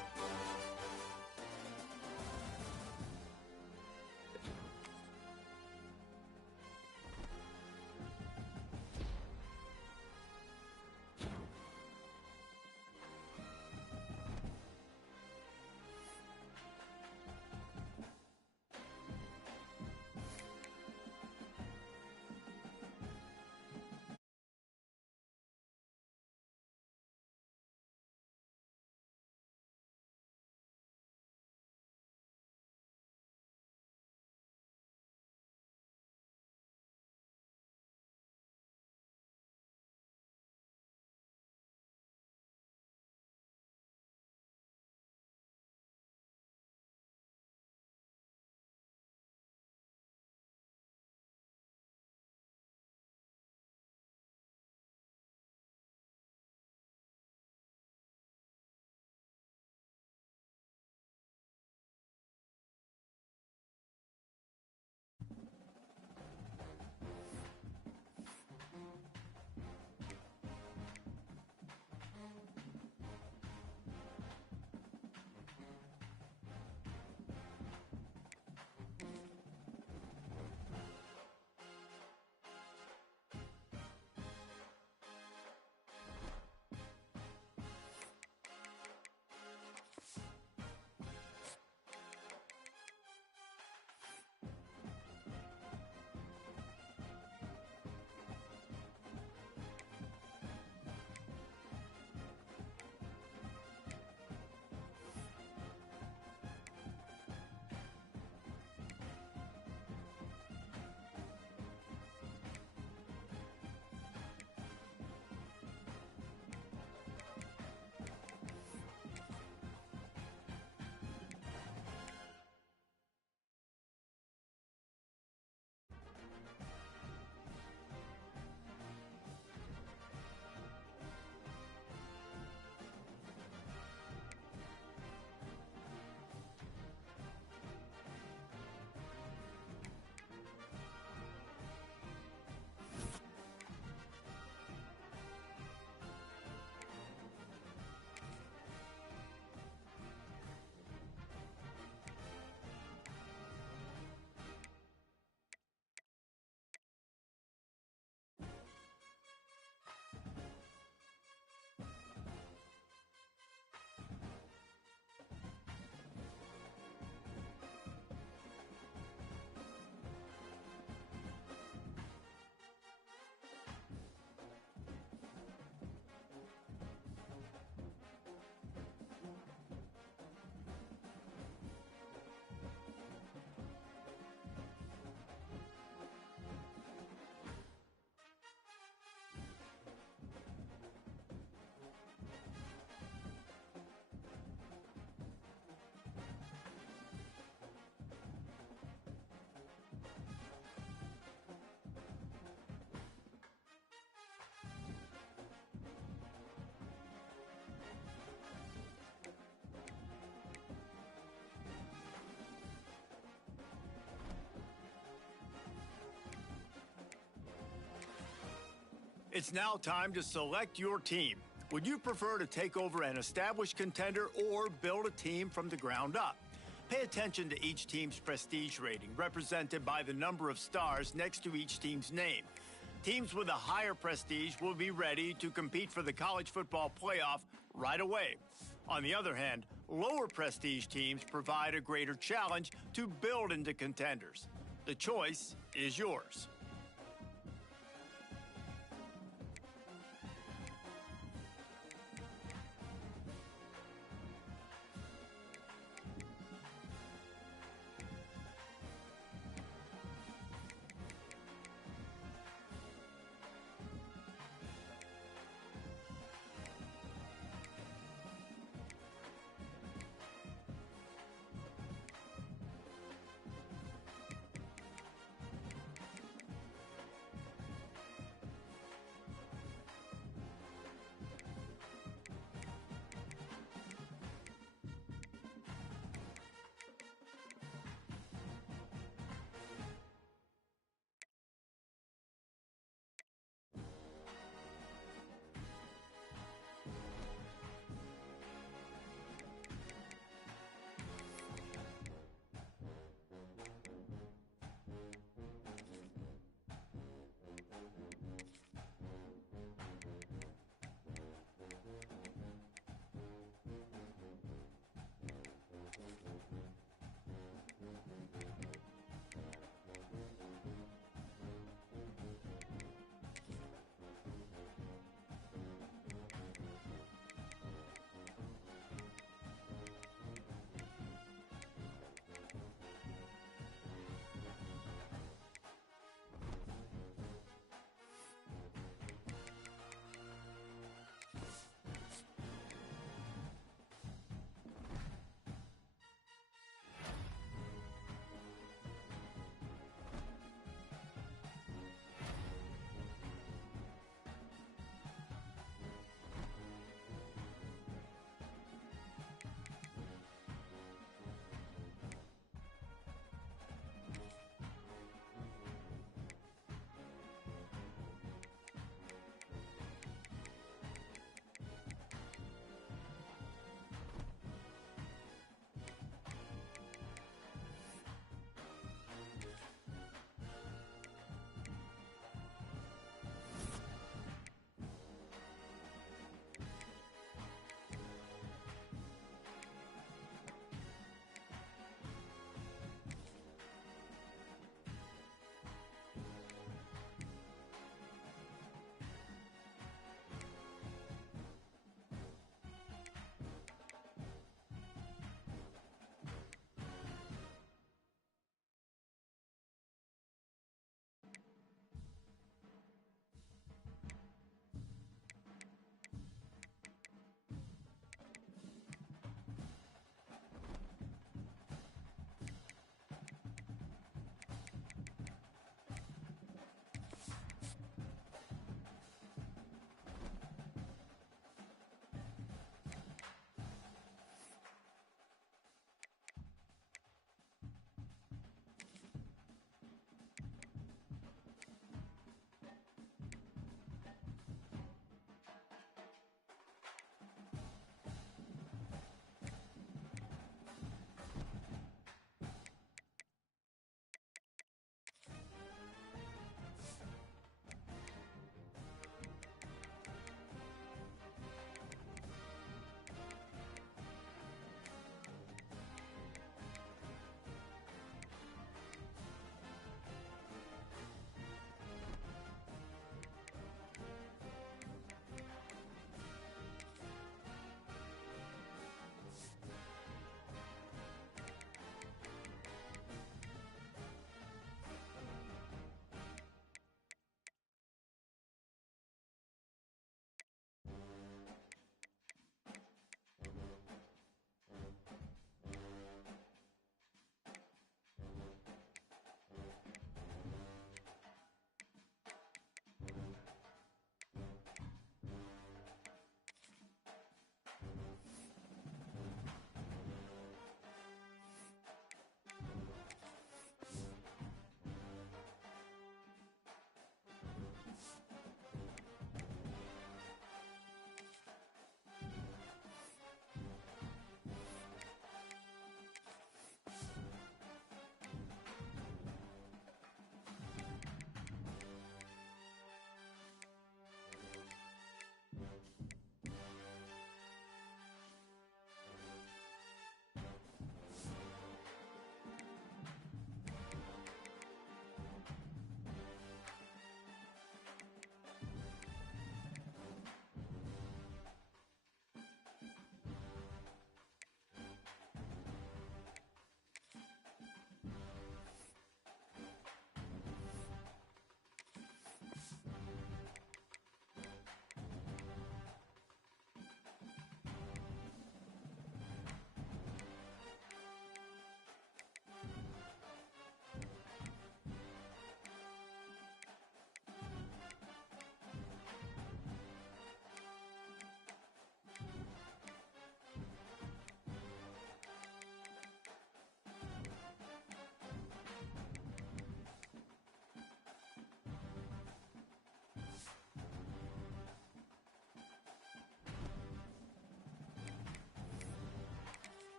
It's now time to select your team. Would you prefer to take over an established contender or build a team from the ground up? Pay attention to each team's prestige rating, represented by the number of stars next to each team's name. Teams with a higher prestige will be ready to compete for the college football playoff right away. On the other hand, lower prestige teams provide a greater challenge to build into contenders. The choice is yours.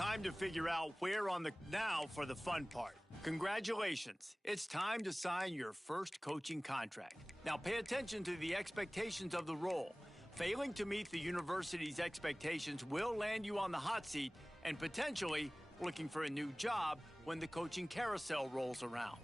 Time to figure out where on the now for the fun part. Congratulations. It's time to sign your first coaching contract. Now pay attention to the expectations of the role. Failing to meet the university's expectations will land you on the hot seat and potentially looking for a new job when the coaching carousel rolls around.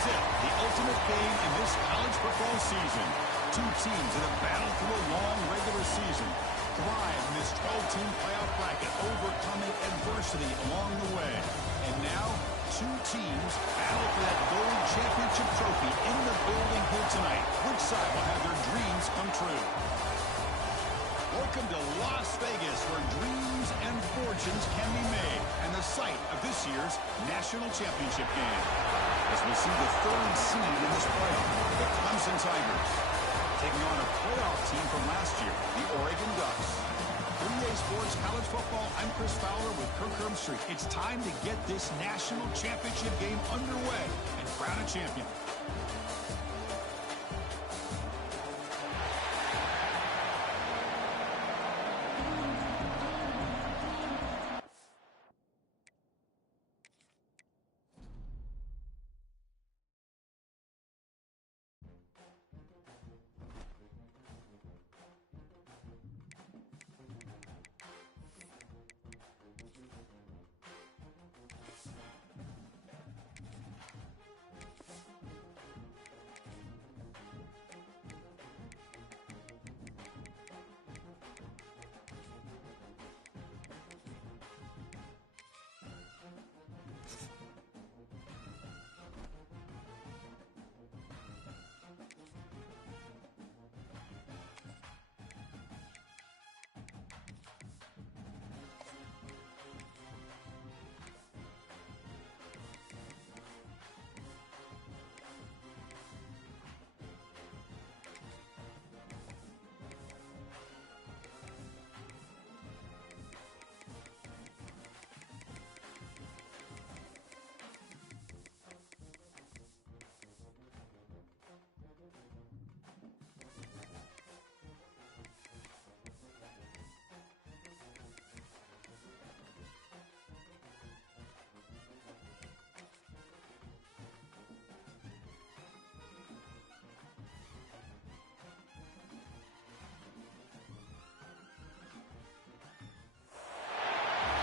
is it, the ultimate game in this college football season. Two teams that have battled through a long regular season, thrive in this 12-team playoff bracket, overcoming adversity along the way. And now, two teams battle for that gold championship trophy in the building here tonight. Which side will have their dreams come true? Welcome to Las Vegas, where dreams and fortunes can be made, and the site of this year's national championship game. As we see the third seed in this playoff, the Clemson Tigers, taking on a playoff team from last year, the Oregon Ducks. 3A Sports College Football, I'm Chris Fowler with Kirk Herbstreit. It's time to get this national championship game underway and crown a champion.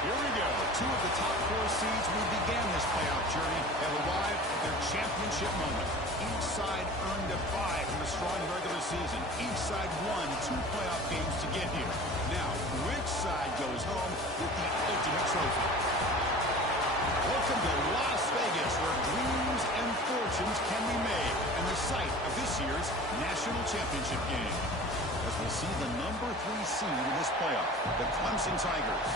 Here we go. Two of the top four seeds who began this playoff journey have arrived at their championship moment. Each side earned a bye from a strong regular season. Each side won 2 playoff games to get here. Now, which side goes home with the ultimate trophy? Welcome to Las Vegas, where dreams and fortunes can be made, and the site of this year's national championship game. As we'll see the number 3 seed in this playoff, the Clemson Tigers.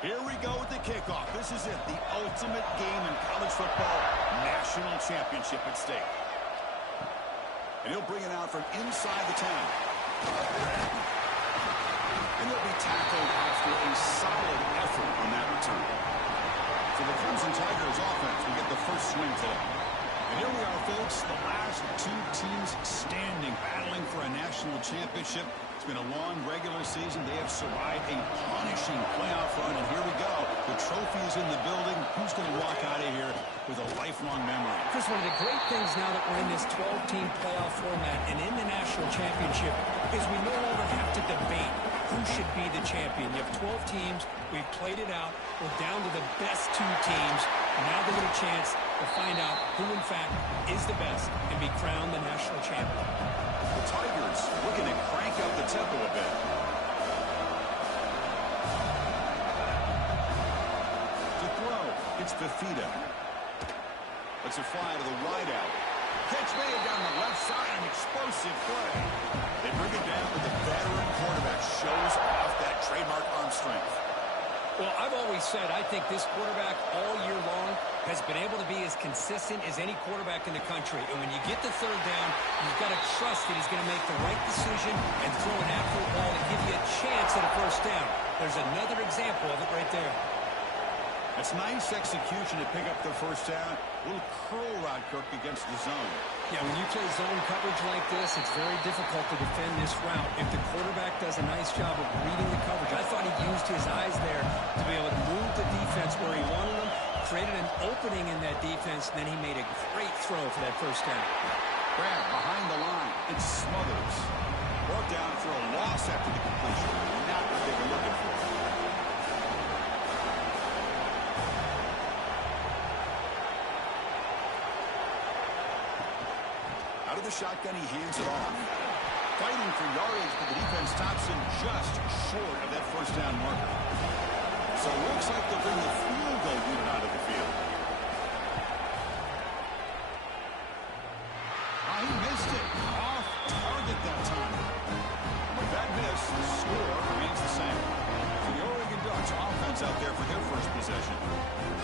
Here we go with the kickoff. This is it, the ultimate game in college football, national championship at stake. And he'll bring it out from inside the 10. And he'll be tackled after a solid effort on that return. For the Clemson Tigers offense, we get the first swing today. And here we are, folks, the last 2 teams standing, battling for a national championship. It's been a long regular season. They have survived a punishing playoff run, and here we go. The trophy is in the building. Who's going to walk out of here with a lifelong memory? Chris, one of the great things now that we're in this 12-team playoff format and in the national championship is we no longer have to debate who should be the champion. You have 12 teams. We've played it out. We're down to the best 2 teams. Now they get a chance to find out who, in fact, is the best and be crowned the national champion. The Tigers looking to crank up the tempo a bit. To throw, it's Fafita. Let's a fly to the wide out. Catch made down the left side, an explosive play. They bring it down, but the veteran quarterback shows off that trademark arm strength. Well, I've always said I think this quarterback all year long has been able to be as consistent as any quarterback in the country. And when you get the third down, you've got to trust that he's going to make the right decision and throw an accurate ball to give you a chance at a first down. There's another example of it right there. That's nice execution to pick up the first down. A little curl route, Kirk, against the zone. Yeah, when you play zone coverage like this, it's very difficult to defend this route if the quarterback does a nice job of reading the coverage. I thought he used his eyes there to be able to move the defense where he wanted them, created an opening in that defense, and then he made a great throw for that first down. Grab behind the line. It's Smothers. Brought down for a loss after the completion. Not what they were looking for. Out of the shotgun, he hands it off. Fighting for yardage, but the defense stops him just short of that first down marker. So it looks like they'll bring the field goal unit out of the field. He missed it. Off target that time. With that miss, the score remains the same. So the Oregon Ducks offense out there for their first possession.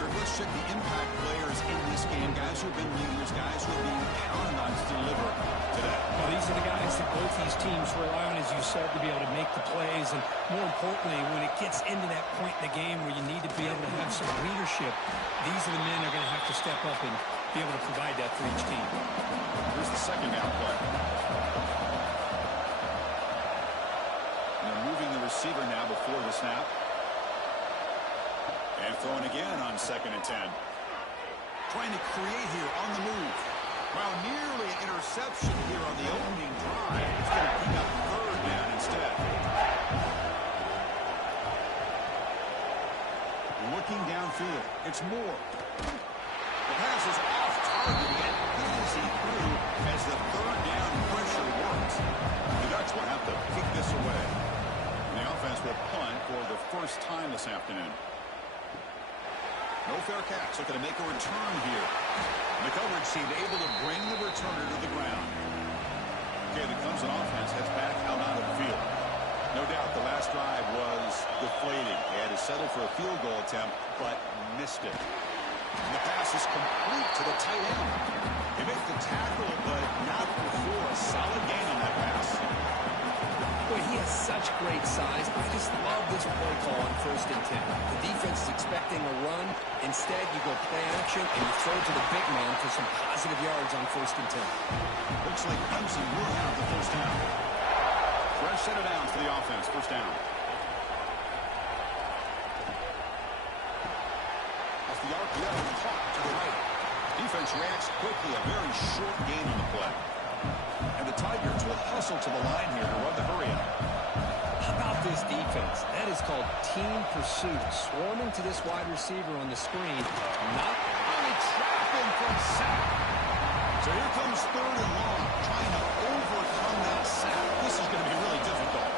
Kirk, let's check the impact players in this game. Guys who have been leaders, guys who are being counted on to deliver today. Well, these are the guys that both these teams rely on, as you said, to be able to make the plays. And more importantly, when it gets into that point in the game where you need to be able to have some leadership, these are the men that are going to have to step up and be able to provide that for each team. Here's the second down play. And they're moving the receiver now before the snap. And throwing again on 2nd and 10. Trying to create here on the move. Well, nearly an interception here on the opening drive. It's going to pick up 3rd down instead. Looking downfield. It's Moore. The pass is off target again. Easy through as the 3rd down pressure works. The Ducks will have to kick this away. And the offense will punt for the first time this afternoon. No fair catch. Looking to make a return here. The coverage team able to bring the returner to the ground. Okay, the Clemson offense heads back out on the field. No doubt the last drive was deflating. They had to settle for a field goal attempt, but missed it. And the pass is complete to the tight end. They make the tackle, but not before a solid gain on that pass. Boy, he has such great size. I just love this play call on 1st and 10. The defense is expecting a run. Instead, you go play action, and you throw to the big man for some positive yards on 1st and 10. Looks like Clemson will have the first down. Fresh set of downs for the offense. First down. Off the arc, caught to the right. Defense reacts quickly. A very short gain on the play. And the Tigers will hustle to the line here to run the hurry up. How about this defense? That is called team pursuit. Swarming to this wide receiver on the screen. Not only trapping for a sack. So here comes 3rd and long. Trying to overcome that sack. This is going to be really difficult.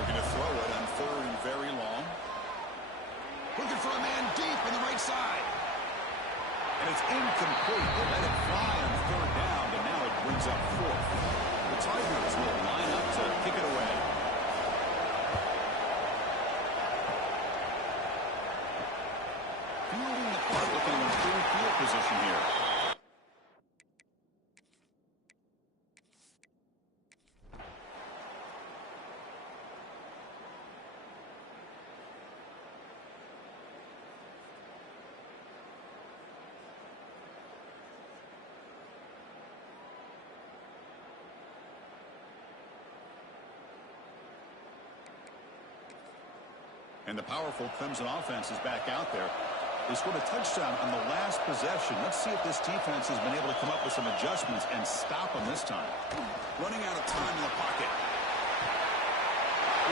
Looking to throw it on 3rd and very long. Looking for a man deep on the right side. And it's incomplete. They let it fly on 3rd down, and now it brings up 4th. The Tigers will line up to kick it away. Fielding the punt, looking to improve field position here. And the powerful Clemson offense is back out there. They scored a touchdown on the last possession. Let's see if this defense has been able to come up with some adjustments and stop them this time. Running out of time in the pocket.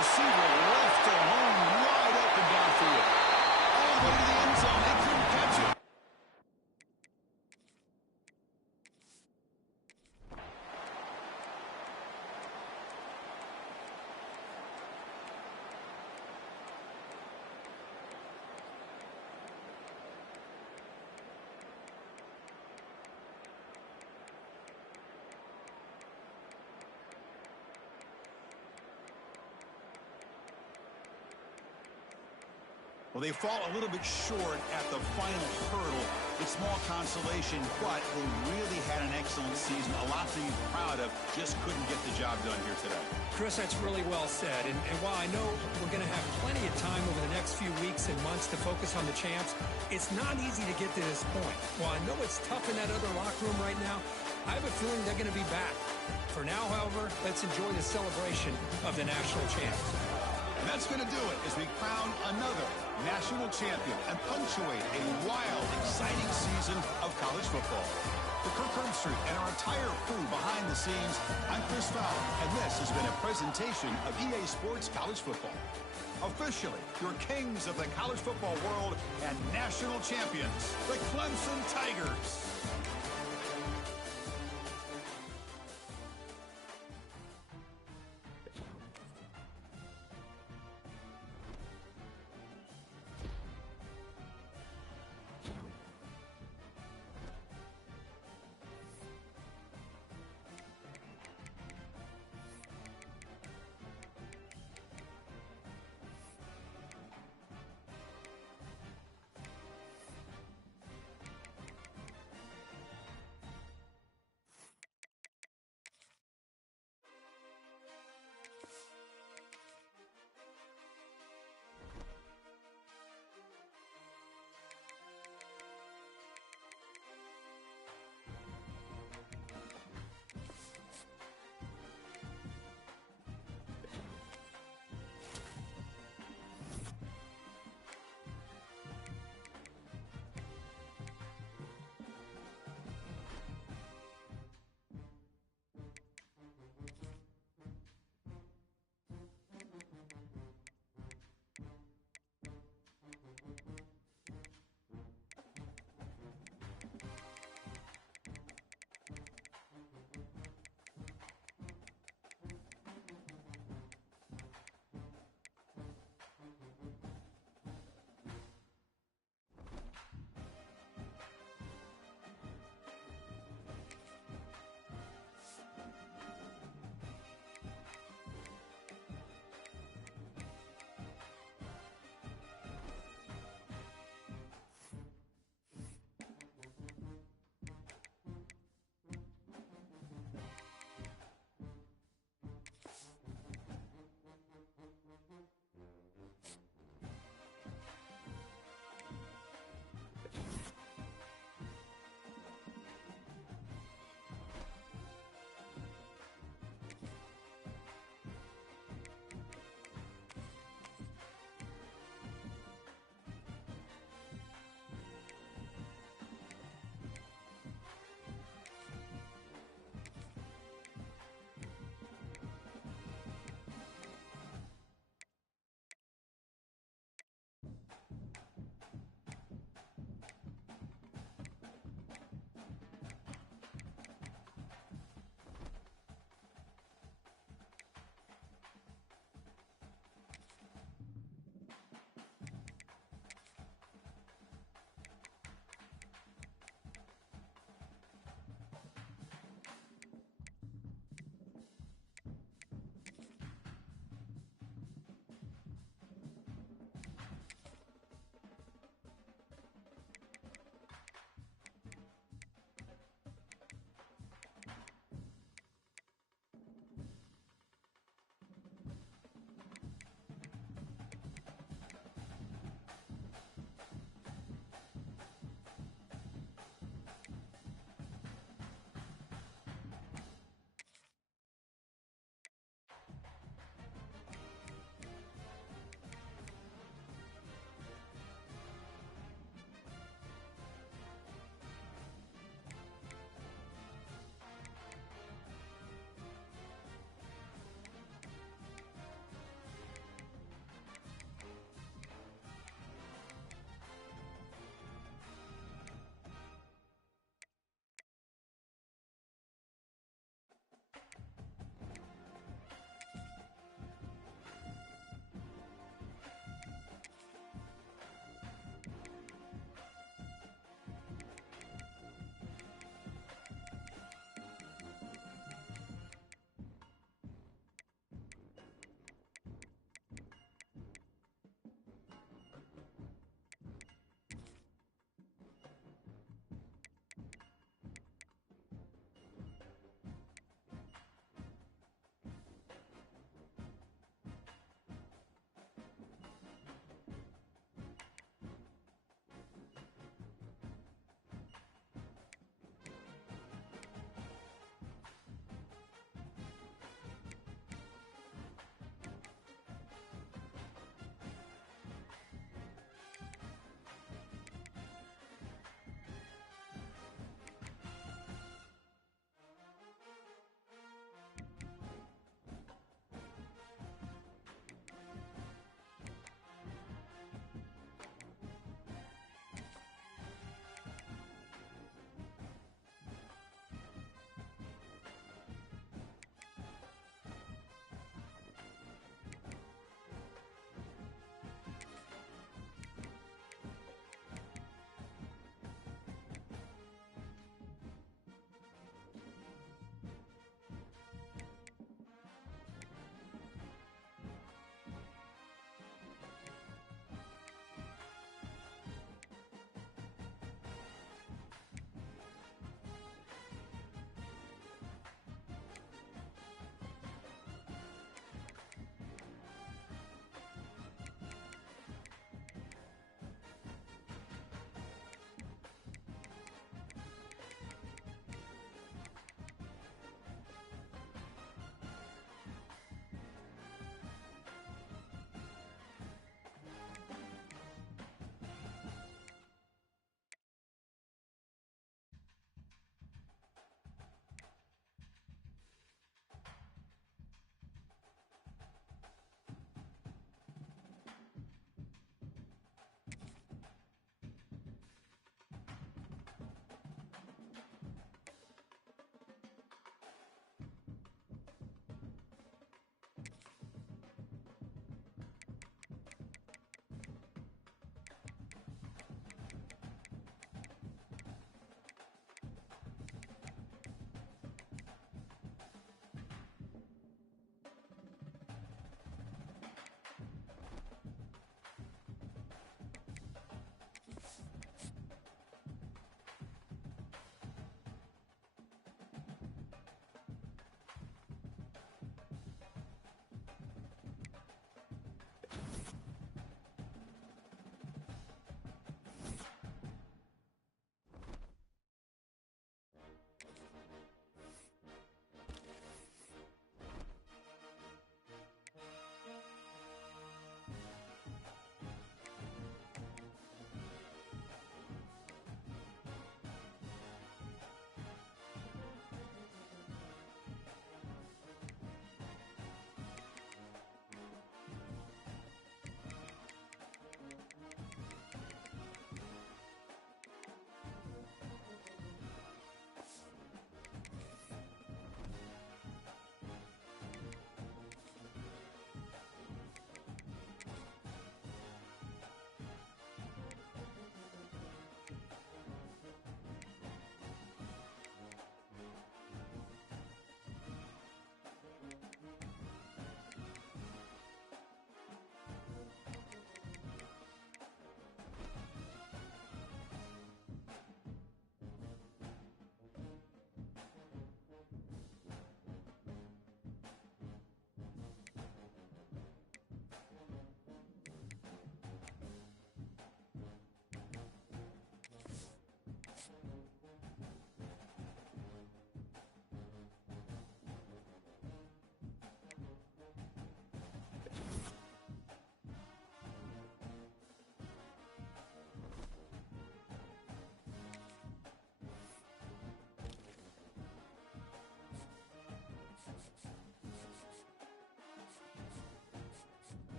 Receiver left alone, wide open downfield. All the way to the end zone. They couldn't catch it. Well, Well, they fall a little bit short at the final hurdle. It's small consolation, but they really had an excellent season. A lot to be proud of. Just couldn't get the job done here today. Chris, that's really well said. And while I know we're going to have plenty of time over the next few weeks and months to focus on the champs, it's not easy to get to this point. While I know it's tough in that other locker room right now, I have a feeling they're going to be back. For now, however, let's enjoy the celebration of the national champs. And that's going to do it as we crown another national champion and punctuate a wild, exciting season of college football. For Kirk Herbstreit and our entire crew behind the scenes, I'm Chris Fowler, and this has been a presentation of EA Sports College Football. Officially, your kings of the college football world and national champions, the Clemson Tigers.